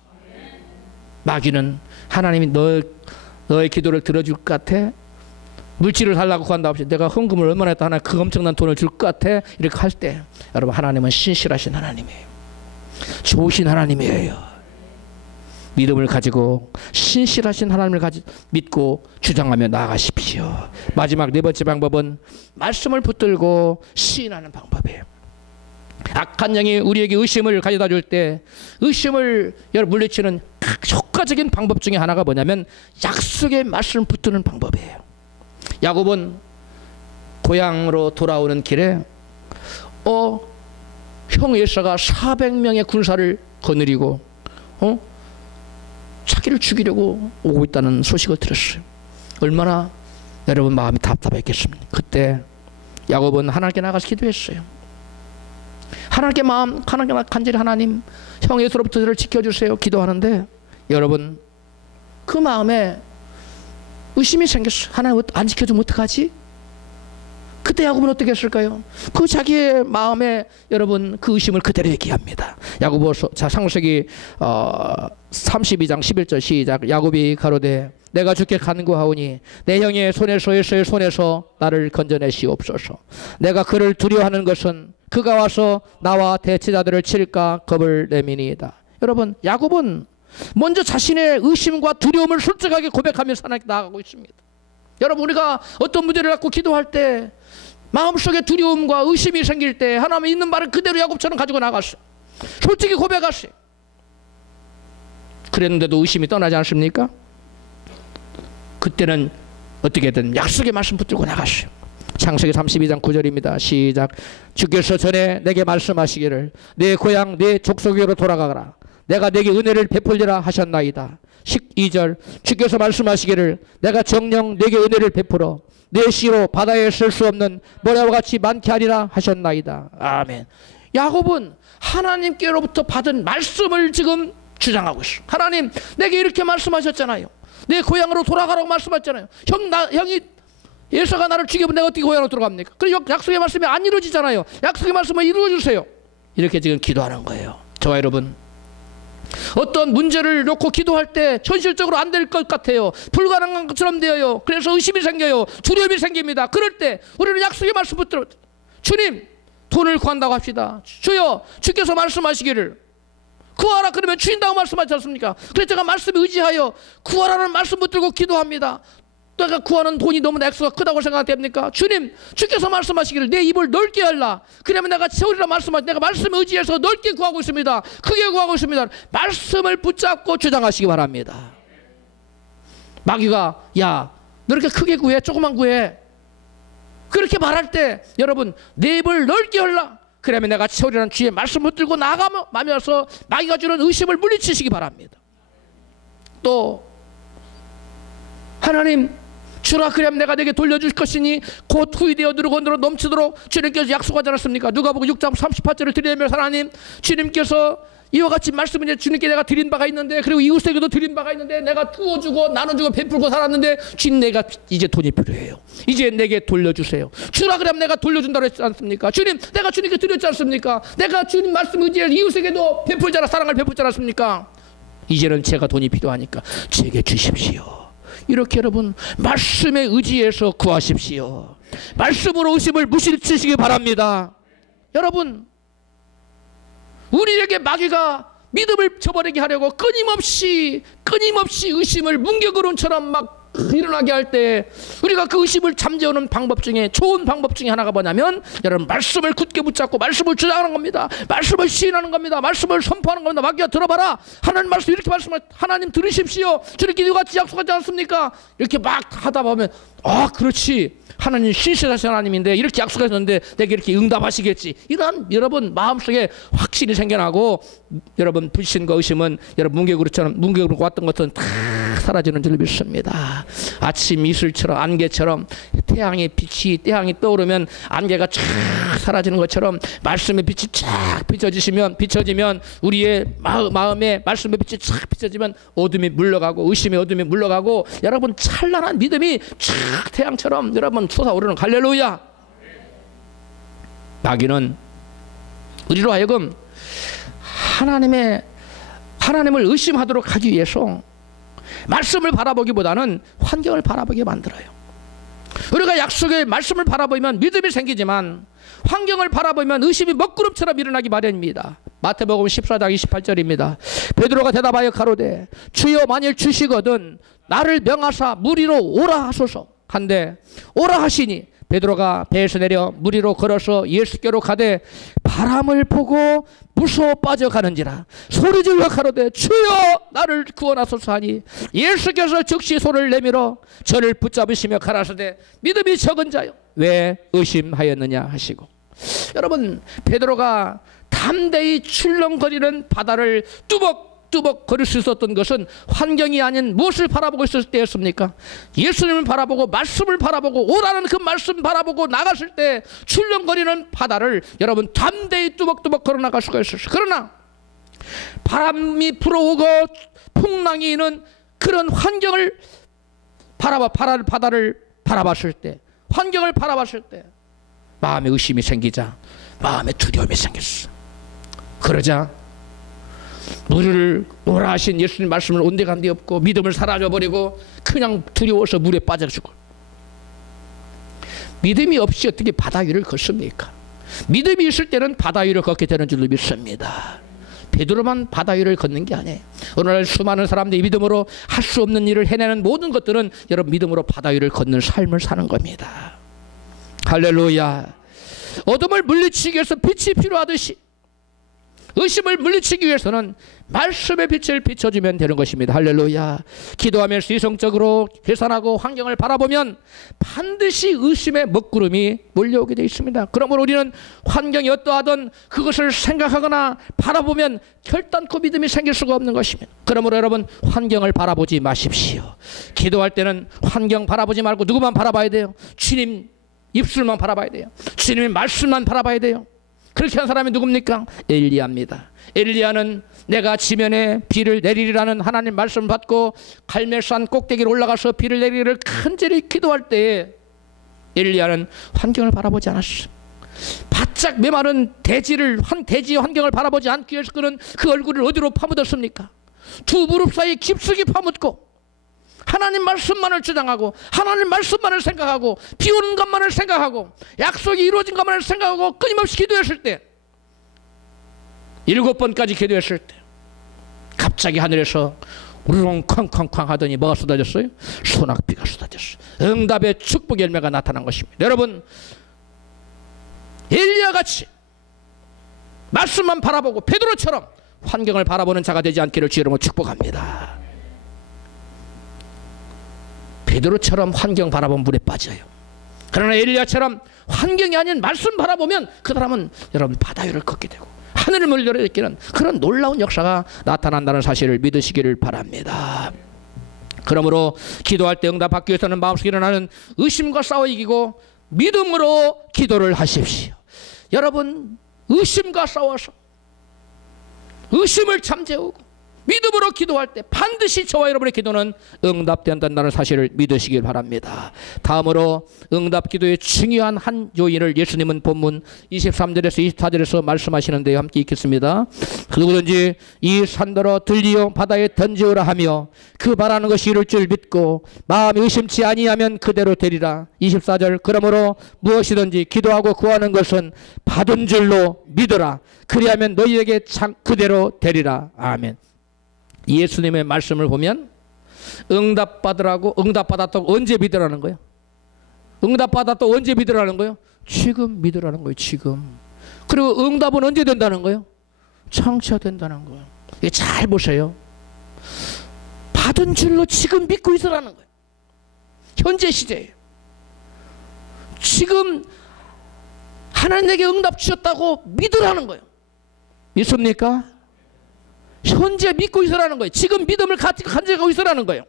마귀는 하나님이 너의 기도를 들어줄 것 같아? 물질을 달라고 구한다 없이 내가 헌금을 얼마나 했다 하나 그 엄청난 돈을 줄 것 같아? 이렇게 할 때 여러분 하나님은 신실하신 하나님이에요. 좋으신 하나님이에요. 믿음을 가지고 신실하신 하나님을 믿고 주장하며 나아가십시오. 마지막 네 번째 방법은 말씀을 붙들고 시인하는 방법이에요. 악한 영이 우리에게 의심을 가져다 줄 때 의심을 물리치는 효과적인 방법 중에 하나가 뭐냐면 약속의 말씀을 붙드는 방법이에요. 야곱은 고향으로 돌아오는 길에 형 에사가 400명의 군사를 거느리고 자기를 죽이려고 오고 있다는 소식을 들었어요. 얼마나 여러분 마음이 답답했겠습니까? 그때 야곱은 하나님께 나가서 기도했어요. 하나님께 간절히 하나님 형 에서로부터 저를 지켜주세요 기도하는데 여러분 그 마음에 의심이 생겼어요. 하나님 안 지켜주면 어떡하지? 그때 야곱은 어떻게 했을까요? 그 자기의 마음에 여러분 그 의심을 그대로 얘기합니다. 야고보서 창세기 32장 11절 시작. 야곱이 가로되 내가 주께 간구하오니 내 형의 손에서 에서의 손에서 나를 건져내시옵소서. 내가 그를 두려워하는 것은 그가 와서 나와 대치자들을 칠까 겁을 내미니이다. 여러분 야곱은 먼저 자신의 의심과 두려움을 솔직하게 고백하면서 하나님께 나아가고 있습니다. 여러분, 우리가 어떤 문제를 갖고 기도할 때 마음속에 두려움과 의심이 생길 때 하나님의 있는 말을 그대로 야곱처럼 가지고 나갔어요. 솔직히 고백하세요. 그랬는데도 의심이 떠나지 않습니까? 그때는 어떻게든 약속의 말씀 붙들고 나갔어요. 창세기 32장 9절입니다. 시작. 주께서 전에 내게 말씀하시기를 내 고향 내 족속으로 돌아가라. 내가 내게 은혜를 베풀리라 하셨나이다. 12절. 주께서 말씀하시기를 내가 정녕 내게 은혜를 베풀어 내 씨로 바다에 쓸 수 없는 모래와 같이 많게 하리라 하셨나이다. 아멘. 야곱은 하나님께로부터 받은 말씀을 지금 주장하고 있어요. 하나님, 내게 이렇게 말씀하셨잖아요. 내 고향으로 돌아가라고 말씀하셨잖아요. 형이 예서가 나를 죽이면 내가 어떻게 고향으로 돌아갑니까? 그리고 약속의 말씀이 안 이루어지잖아요. 약속의 말씀을 이루어주세요. 이렇게 지금 기도하는 거예요. 저와 여러분, 어떤 문제를 놓고 기도할 때 현실적으로 안 될 것 같아요. 불가능한 것처럼 되어요. 그래서 의심이 생겨요. 두려움이 생깁니다. 그럴 때 우리는 약속의 말씀 붙들어, 주님, 돈을 구한다고 합시다. 주여, 주께서 말씀하시기를 구하라 그러면 주인다고 말씀하지 않습니까? 그래서 제가 말씀에 의지하여 구하라는 말씀 붙들고 기도합니다. 내가 구하는 돈이 너무 액수가 크다고 생각됩니까? 주님, 주께서 말씀하시기를 내 입을 넓게 하라. 그러면 내가 채우리라 말씀하시. 내가 말씀에 의지해서 넓게 구하고 있습니다. 크게 구하고 있습니다. 말씀을 붙잡고 주장하시기 바랍니다. 마귀가 야, 너 이렇게 크게 구해? 조금만 구해? 그렇게 말할 때 여러분, 내 입을 넓게 하라. 그러면 내가 채우리라는 주의 말씀을 들고 나가면서 마귀가 주는 의심을 물리치시기 바랍니다. 또 하나님, 주라 그러면 내가 내게 돌려줄 것이니 곧 후이되어 누르고 넘치도록 주님께서 약속하지 않았습니까? 누가복음 6장 38절을 드리면서 하나님, 주님께서 이와 같이 말씀을 이제 주님께 내가 드린 바가 있는데, 그리고 이웃에게도 드린 바가 있는데, 내가 구워주고 나눠주고 베풀고 살았는데 주님, 내가 이제 돈이 필요해요. 이제 내게 돌려주세요. 주라 그러면 내가 돌려준다고 했지 않습니까? 주님, 내가 주님께 드렸지 않습니까? 내가 주님 말씀 의지해 이웃에게도 베풀자라, 사랑을 베풀지 않았습니까? 이제는 제가 돈이 필요하니까 제게 주십시오. 이렇게 여러분, 말씀에 의지해서 구하십시오. 말씀으로 의심을 무실치시기 바랍니다. 여러분, 우리에게 마귀가 믿음을 저버리게 하려고 끊임없이 의심을 문개구름처럼 막 일어나게 할 때 우리가 그 의심을 잠재우는 방법 중에 좋은 방법 중에 하나가 뭐냐면, 여러분, 말씀을 굳게 붙잡고 말씀을 주장하는 겁니다. 말씀을 시인하는 겁니다. 말씀을 선포하는 겁니다. 마귀가 들어봐라, 하나님 말씀 이렇게 말씀을, 하나님 들으십시오. 저렇게 이같이 약속하지 않습니까? 이렇게 막 하다 보면, 아, 그렇지, 하나님 신실하신 하나님인데 이렇게 약속하셨는데 내게 이렇게 응답하시겠지, 이런 여러분 마음속에 확신이 생겨나고, 여러분 불신과 의심은 여러분 문개구름 왔던 것은 다 사라지는 줄 믿습니다. 아침 이슬처럼, 안개처럼 태양이 떠오르면 안개가 쫙 사라지는 것처럼 말씀의 빛이 쫙 비춰지면 우리의 마음에 말씀의 빛이 쫙 비춰지면 어둠이 물러가고, 의심의 어둠이 물러가고, 여러분 찬란한 믿음이 쫙 태양처럼 여러분 솟아오르는, 할렐루야. 마귀는 우리로 하여금 하나님을 의심하도록 하기 위해서 말씀을 바라보기보다는 환경을 바라보게 만들어요. 우리가 약속의 말씀을 바라보면 믿음이 생기지만 환경을 바라보면 의심이 먹구름처럼 일어나기 마련입니다. 마태복음 14장 28절입니다. 베드로가 대답하여 가로되 주여, 만일 주시거든 나를 명하사 물 위로 오라 하소서 한데, 오라 하시니 베드로가 배에서 내려 물 위로 걸어서 예수께로 가되 바람을 보고 무서워 빠져가는지라 소리질러 가로되 주여 나를 구원하소서 하니, 예수께서 즉시 손을 내밀어 저를 붙잡으시며 가라사대 믿음이 적은 자여 왜 의심하였느냐 하시고. 여러분, 베드로가 담대히 출렁거리는 바다를 뚜벅뚜벅 걸을 수 있었던 것은 환경이 아닌 무엇을 바라보고 있었을 때였습니까? 예수님을 바라보고 말씀을 바라보고 오라는 그 말씀 바라보고 나갔을 때 출렁거리는 바다를 여러분 담대히 뚜벅뚜벅 걸어 나갈 수가 있었어요. 그러나 바람이 불어오고 풍랑이 있는 그런 환경을 바다를 바라봤을 때, 환경을 바라봤을 때 마음에 의심이 생기자 마음에 두려움이 생겼어. 그러자 물을 오라 하신 예수님 말씀을 온데간데 없고 믿음을 사라져버리고 그냥 두려워서 물에 빠져 죽어. 믿음이 없이 어떻게 바다 위를 걷습니까? 믿음이 있을 때는 바다 위를 걷게 되는 줄로 믿습니다. 베드로만 바다 위를 걷는 게 아니에요. 오늘날 수많은 사람들이 믿음으로 할 수 없는 일을 해내는 모든 것들은 여러분 믿음으로 바다 위를 걷는 삶을 사는 겁니다. 할렐루야. 어둠을 물리치기 위해서 빛이 필요하듯이 의심을 물리치기 위해서는 말씀의 빛을 비춰주면 되는 것입니다. 할렐루야. 기도하면서 이성적으로 계산하고 환경을 바라보면 반드시 의심의 먹구름이 몰려오게 되어 있습니다. 그러므로 우리는 환경이 어떠하든 그것을 생각하거나 바라보면 결단코 믿음이 생길 수가 없는 것입니다. 그러므로 여러분 환경을 바라보지 마십시오. 기도할 때는 환경 바라보지 말고 누구만 바라봐야 돼요? 주님 입술만 바라봐야 돼요. 주님의 말씀만 바라봐야 돼요. 그렇게 한 사람이 누굽니까? 엘리야입니다. 엘리야는 내가 지면에 비를 내리리라는 하나님 말씀을 받고 갈멜산 꼭대기로 올라가서 비를 내리기를 간절히 기도할 때에 엘리야는 환경을 바라보지 않았어. 바짝 메마른 대지의 환경을 바라보지 않기 위해서 그는 그 얼굴을 어디로 파묻었습니까? 두 무릎 사이에 깊숙이 파묻고 하나님 말씀만을 주장하고 하나님 말씀만을 생각하고 비 오는 것만을 생각하고 약속이 이루어진 것만을 생각하고 끊임없이 기도했을 때 7번까지 기도했을 때 갑자기 하늘에서 우르렁 쾅쾅쾅 하더니 뭐가 쏟아졌어요? 소낙비가 쏟아졌어요. 응답의 축복 열매가 나타난 것입니다. 여러분 엘리야같이 말씀만 바라보고 베드로처럼 환경을 바라보는 자가 되지 않기를 주의 이름으로 축복합니다. 베드로처럼 환경 바라보면 물에 빠져요. 그러나 엘리야처럼 환경이 아닌 말씀 바라보면 그 사람은 여러분 바다 위를 걷게 되고 하늘을 물려내끼는 그런 놀라운 역사가 나타난다는 사실을 믿으시기를 바랍니다. 그러므로 기도할 때 응답받기 위해서는 마음속에 일어나는 의심과 싸워 이기고 믿음으로 기도를 하십시오. 여러분 의심과 싸워서 의심을 잠재우고 믿음으로 기도할 때 반드시 저와 여러분의 기도는 응답된다는 사실을 믿으시길 바랍니다. 다음으로 응답 기도의 중요한 한 요인을 예수님은 본문 23절에서 24절에서 말씀하시는데요. 함께 읽겠습니다. 누구든지 이 산더러 들리어 바다에 던지오라 하며 그 바라는 것이 이룰 줄 믿고 마음이 의심치 아니하면 그대로 되리라. 24절 그러므로 무엇이든지 기도하고 구하는 것은 받은 줄로 믿어라. 그리하면 너희에게 그대로 되리라. 아멘. 예수님의 말씀을 보면 응답받았다고 언제 믿으라는 거예요? 응답받았다고 언제 믿으라는 거예요? 지금 믿으라는 거예요. 지금. 그리고 응답은 언제 된다는 거예요? 장차 된다는 거예요. 잘 보세요. 받은 줄로 지금 믿고 있으라는 거예요. 현재 시대에 지금 하나님 내게 응답 주셨다고 믿으라는 거예요. 믿습니까? 현재 믿고 있으라는 거예요. 지금 믿음을 간직하고 있으라는 거예요.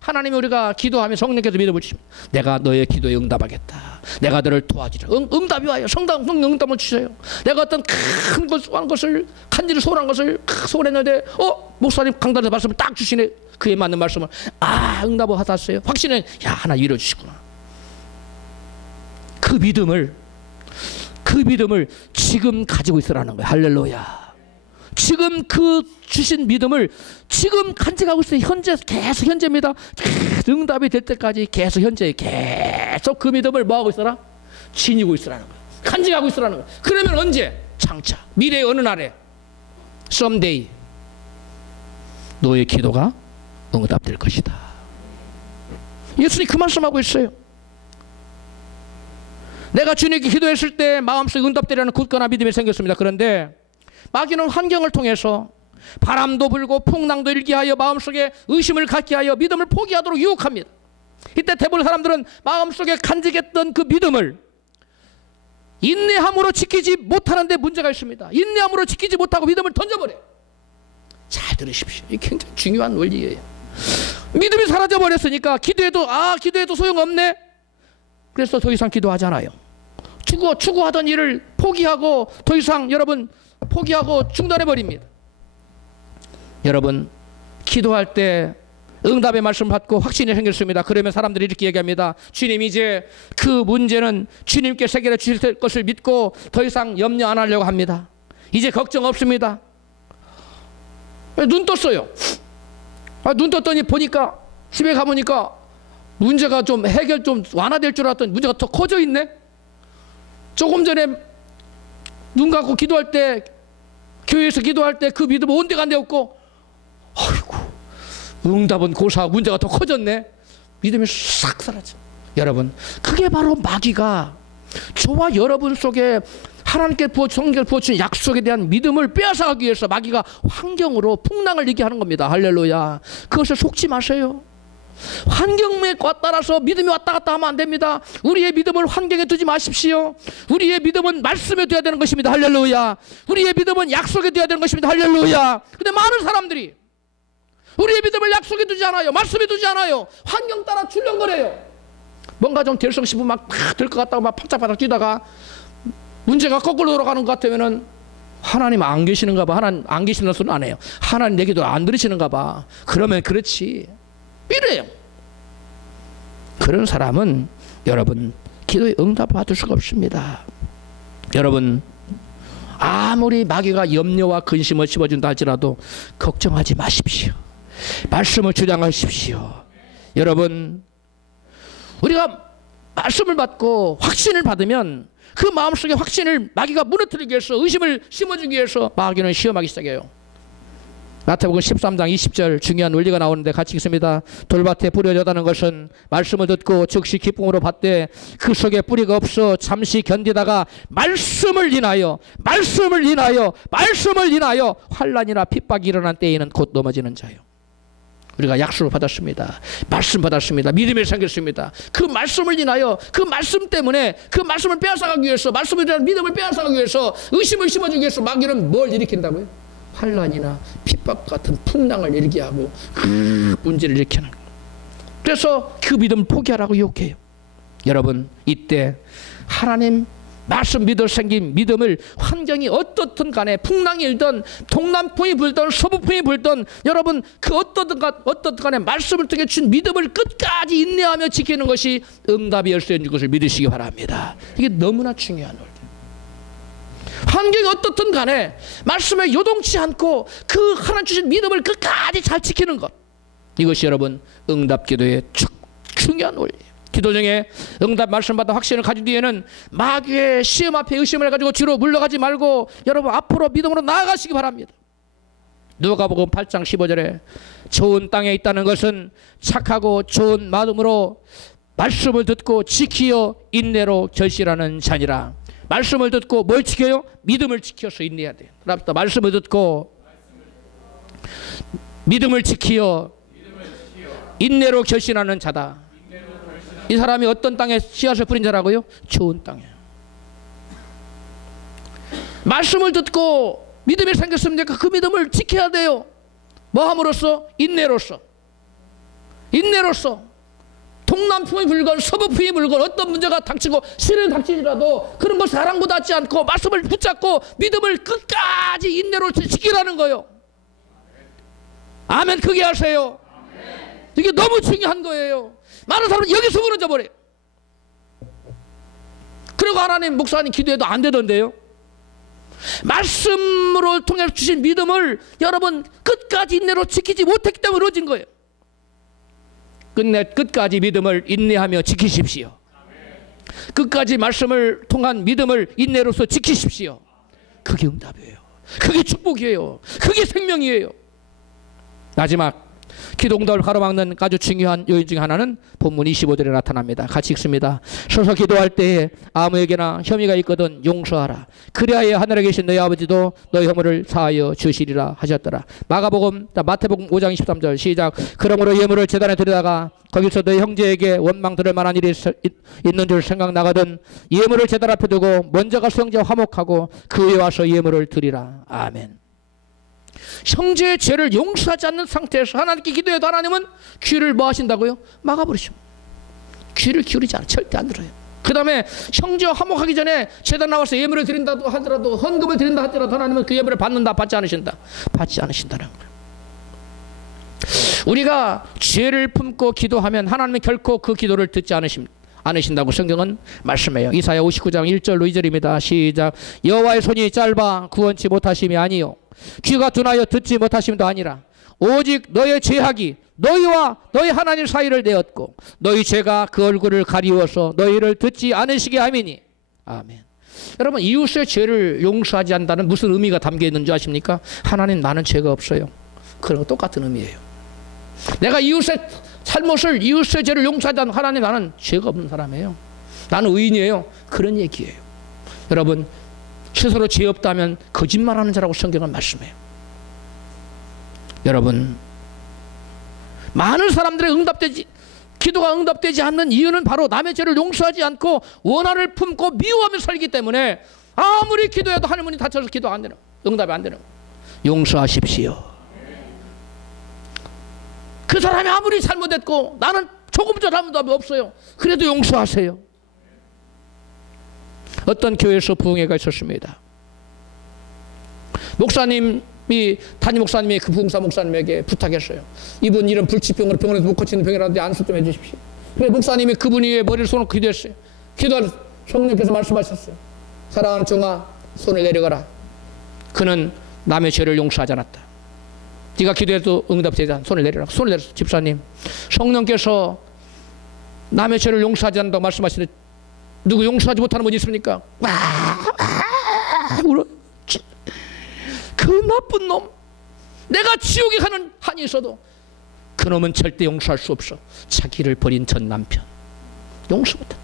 하나님이 우리가 기도하면 성령께서 믿음을 주십니다. 내가 너의 기도에 응답하겠다. 내가 너를 도와주리라. 응답이 와요. 성령 응답을 주셔요. 내가 어떤 큰 것을 간절히 소원한 것을 소원했는데 목사님 강단에서 말씀을 딱 주시네. 그에 맞는 말씀을 응답을 받았어요. 확신은 하나 이뤄주시구나. 그 믿음을 지금 가지고 있으라는 거예요. 할렐루야. 지금 그 주신 믿음을 지금 간직하고 있어요. 계속 현재입니다. 응답이 될 때까지 계속 그 믿음을 뭐하고 있어라? 지니고 있으라는 거예요. 간직하고 있으라는 거예요. 그러면 언제? 장차 미래의 어느 날에 someday 너의 기도가 응답될 것이다. 예수님이 그 말씀하고 있어요. 내가 주님께 기도했을 때 마음속에 응답되라는 굳건한 믿음이 생겼습니다. 그런데 마귀는 환경을 통해서 바람도 불고 풍랑도 일게 하여 마음속에 의심을 갖게 하여 믿음을 포기하도록 유혹합니다. 이때 대부분 사람들은 마음속에 간직했던 그 믿음을 인내함으로 지키지 못하는 데 문제가 있습니다. 인내함으로 지키지 못하고 믿음을 던져버려요. 잘 들으십시오. 이게 굉장히 중요한 원리예요. 믿음이 사라져버렸으니까 기도해도 소용없네. 그래서 더 이상 기도하잖아요. 추구하던 일을 포기하고 더 이상 여러분 포기하고 중단해버립니다. 여러분 기도할 때 응답의 말씀을 받고 확신이 생겼습니다. 그러면 사람들이 이렇게 얘기합니다. 주님 이제 그 문제는 주님께 해결해 주실 것을 믿고 더 이상 염려 안 하려고 합니다. 이제 걱정 없습니다. 눈 떴어요. 눈 떴더니 보니까 집에 가보니까 문제가 좀 완화될 줄 알았더니 문제가 더 커져 있네. 조금 전에 눈 감고 기도할 때 교회에서 기도할 때 그 믿음 온데간데 없고, 아이고 응답은 고사하고 문제가 더 커졌네. 믿음이 싹 사라져. 여러분, 그게 바로 마귀가 저와 여러분 속에 하나님께 성경에 부어준 약속에 대한 믿음을 빼앗아가기 위해서 마귀가 환경으로 풍랑을 일게 하는 겁니다. 할렐루야. 그것을 속지 마세요. 환경에 따라서 믿음이 왔다 갔다 하면 안 됩니다. 우리의 믿음을 환경에 두지 마십시오. 우리의 믿음은 말씀에 둬야 되는 것입니다. 할렐루야. 우리의 믿음은 약속에 둬야 되는 것입니다. 할렐루야. 근데 많은 사람들이 우리의 믿음을 약속에 두지 않아요. 말씀에 두지 않아요. 환경 따라 출렁거려요. 뭔가 좀 될성 싶으면 막 될 것 같다고 막 팔짝팔짝 뛰다가 문제가 거꾸로 돌아가는 것 같으면은 하나님 안 계시는가 봐. 하나님 안 계시는 소리는 안 해요. 하나님 내 기도 안 들으시는가 봐. 그러면 그렇지. 이래요. 그런 사람은 여러분 기도에 응답 받을 수가 없습니다. 여러분, 아무리 마귀가 염려와 근심을 심어준다 할지라도 걱정하지 마십시오. 말씀을 주장하십시오. 여러분, 우리가 말씀을 받고 확신을 받으면 그 마음속에 확신을 마귀가 무너뜨리기 위해서, 의심을 심어주기 위해서 마귀는 시험하기 시작해요. 마태복음 13장 20절 중요한 원리가 나오는데 같이 읽습니다. 돌밭에 뿌려졌다는 것은 말씀을 듣고 즉시 기쁨으로 받되 그 속에 뿌리가 없어 잠시 견디다가 말씀을 인하여 환난이나 핍박이 일어난 때에는 곧 넘어지는 자요. 우리가 약속을 받았습니다. 말씀 받았습니다. 믿음이 생겼습니다. 그 말씀을 인하여, 그 말씀 때문에 그 말씀을 빼앗아가기 위해서, 말씀에 대한 믿음을 빼앗아가기 위해서, 의심을 심어주기 위해서 마귀는 뭘 일으킨다고요? 환난이나 핍박 같은 풍랑을 일으키게 하고 문제를 일으키는 거예요. 그래서 그 믿음을 포기하라고 욕해요. 여러분, 이때 하나님 말씀 믿어 생긴 믿음을 환경이 어떻든 간에, 풍랑이 일든 동남풍이 불든 서북풍이 불든, 여러분 그 어떻든 간에 말씀을 통해 준 믿음을 끝까지 인내하며 지키는 것이 응답의 열쇠인 것을 믿으시기 바랍니다. 이게 너무나 중요한 원리예요. 환경이 어떻든 간에 말씀에 요동치 않고 그 하나님 주신 믿음을 끝까지 잘 지키는 것, 이것이 여러분 응답 기도의 중요한 원리예요. 기도 중에 응답 말씀 받아 확신을 가진 뒤에는 마귀의 시험 앞에 의심을 가지고 뒤로 물러가지 말고 여러분 앞으로 믿음으로 나아가시기 바랍니다. 누가복음 8장 15절에 좋은 땅에 있다는 것은 착하고 좋은 마음으로 말씀을 듣고 지키어 인내로 결실하는 자니라. 말씀을 듣고 뭘 지켜요? 믿음을 지켜서 인내해야 돼요. 그럽시다. 말씀을 듣고 믿음을 지키어 인내로 결실하는 자다. 이 사람이 어떤 땅에 씨앗을 뿌린 자라고요? 좋은 땅에. 말씀을 듣고 믿음이 생겼습니까? 그 믿음을 지켜야 돼요. 뭐 함으로써? 인내로써. 동남풍이 불건 서북풍이 불건 어떤 문제가 닥치고 시련이 닥치더라도 그런 것을 아랑곳하지 않고 말씀을 붙잡고 믿음을 끝까지 인내로 지키라는 거예요. 아멘. 그게 하세요. 이게 너무 중요한 거예요. 많은 사람은 여기서 무너져 버려요. 그리고 하나님, 목사님 기도해도 안 되던데요. 말씀으로 통해 주신 믿음을 여러분 끝까지 인내로 지키지 못했기 때문에 이루어진 거예요. 끝까지 믿음을 인내하며 지키십시오. 끝까지 말씀을 통한 믿음을 인내로서 지키십시오. 그게 응답이에요. 그게 축복이에요. 그게 생명이에요. 마지막 기도 응답을 가로막는 아주 중요한 요인 중에 하나는 본문 25절에 나타납니다. 같이 읽습니다. 서서 기도할 때에 아무에게나 혐의가 있거든 용서하라. 그리하여 하늘에 계신 너희 아버지도 너희 허물을 사하여 주시리라 하셨더라. 마태복음 5장 23절 시작. 그러므로 예물을 제단에 드리다가 거기서 너희 형제에게 원망 들을 만한 일이 있는 줄 생각나거든 예물을 제단 앞에 두고 먼저 가서 형제와 화목하고 그 위에 와서 예물을 드리라. 아멘. 형제의 죄를 용서하지 않는 상태에서 하나님께 기도해도 하나님은 귀를 뭐 하신다고요? 막아버리십니다. 귀를 기울이지 않아요. 절대 안 들어요. 그 다음에 형제와 화목하기 전에 제단 나와서 예물을 드린다고 하더라도, 헌금을 드린다 하더라도 하나님은 그 예물을 받는다, 받지 않으신다? 받지 않으신다는 거예요. 우리가 죄를 품고 기도하면 하나님은 결코 그 기도를 듣지 않으신다고 성경은 말씀해요. 이사야 59장 1절로 2절입니다. 시작. 여호와의 손이 짧아 구원치 못하심이 아니요 귀가 둔하여 듣지 못하심도 아니라 오직 너의 죄악이 너희와 너희 하나님 사이를 내었고 너희 죄가 그 얼굴을 가리워서 너희를 듣지 않으시게 함이니. 아멘. 여러분, 이웃의 죄를 용서하지 않는다는 무슨 의미가 담겨 있는 줄 아십니까? 하나님, 나는 죄가 없어요. 그런 거 똑같은 의미예요. 내가 이웃의 잘못을, 이웃의 죄를 용서하지 않는 하나님, 나는 죄가 없는 사람이에요. 나는 의인이에요. 그런 얘기예요. 여러분, 스스로 죄 없다면 거짓말하는 자라고 성경은 말씀해요. 여러분, 많은 사람들의 기도가 응답되지 않는 이유는 바로 남의 죄를 용서하지 않고 원한을 품고 미워하며 살기 때문에 아무리 기도해도 하나님이 닫혀서 기도가 안 되는, 응답이 안 되는 거예요. 용서하십시오. 그 사람이 아무리 잘못했고 나는 조금도 잘못함이 없어요. 그래도 용서하세요. 어떤 교회에서 부흥회가 있었습니다. 담임 목사님이 그 부흥사 목사님에게 부탁했어요. 이분 이런 불치병으로 병원에서 못 고치는 병이라는데 안수 좀 해주십시오. 그래서 목사님이 그분이 위에 머리를 손을 기도했어요. 기도할 성령께서 말씀하셨어요. 사랑하는 종아, 손을 내려가라. 그는 남의 죄를 용서하지 않았다. 네가 기도해도 응답되지 않아. 손을 내려라. 손을 내렸어. 집사님, 성령께서 남의 죄를 용서하지 않는다고 말씀하시는데 누구 용서하지 못하는 분이 있습니까? 울어. 그 나쁜 놈, 내가 지옥에 가는 한이 있어도 그 놈은 절대 용서할 수 없어. 자기를 버린 전 남편 용서 못해.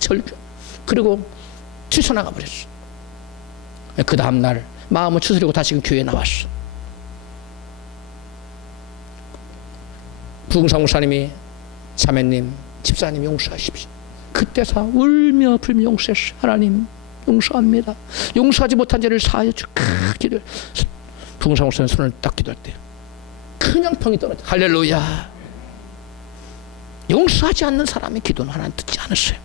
절규. 그리고 튀쳐나가 버렸어. 그 다음날 마음을 추스리고 다시금 교회에 나왔어. 부흥사 목사님이 자매님, 집사님 용서하십시오. 그때서 울며 불며 용서했어. 하나님 용서합니다. 용서하지 못한 죄를 사하여 주. 기도. 부흥사 목사님 손을 딱 기도할 때 그냥 평이 떨어져. 할렐루야. 용서하지 않는 사람의 기도는 하나님 듣지 않으세요.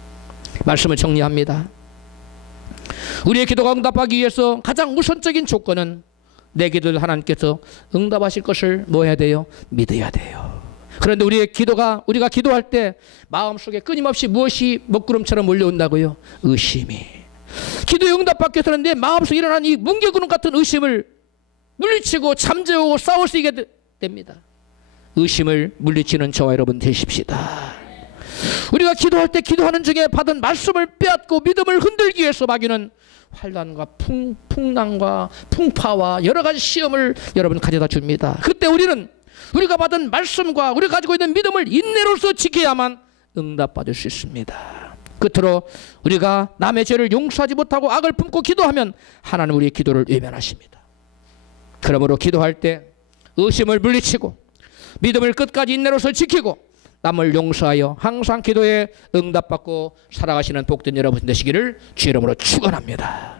말씀을 정리합니다. 우리의 기도가 응답하기 위해서 가장 우선적인 조건은 내 기도를 하나님께서 응답하실 것을 뭐 해야 돼요? 믿어야 돼요. 그런데 우리가 기도할 때 마음속에 끊임없이 무엇이 먹구름처럼 몰려온다고요? 의심이. 기도의 응답받기 위해서는 내 마음속에 일어난 이 뭉게구름 같은 의심을 물리치고 잠재우고 싸울 수 있게 됩니다. 의심을 물리치는 저와 여러분 되십시다. 우리가 기도할 때 기도하는 중에 받은 말씀을 빼앗고 믿음을 흔들기 위해서 마귀는 환난과 풍랑과 풍파와 여러 가지 시험을 여러분 가져다 줍니다. 그때 우리가 받은 말씀과 우리가 가지고 있는 믿음을 인내로서 지켜야만 응답받을 수 있습니다. 끝으로 우리가 남의 죄를 용서하지 못하고 악을 품고 기도하면 하나님 우리의 기도를 외면하십니다. 그러므로 기도할 때 의심을 물리치고 믿음을 끝까지 인내로서 지키고 남을 용서하여 항상 기도에 응답받고 살아가시는 복된 여러분 되시기를 주의 이름으로 축원합니다.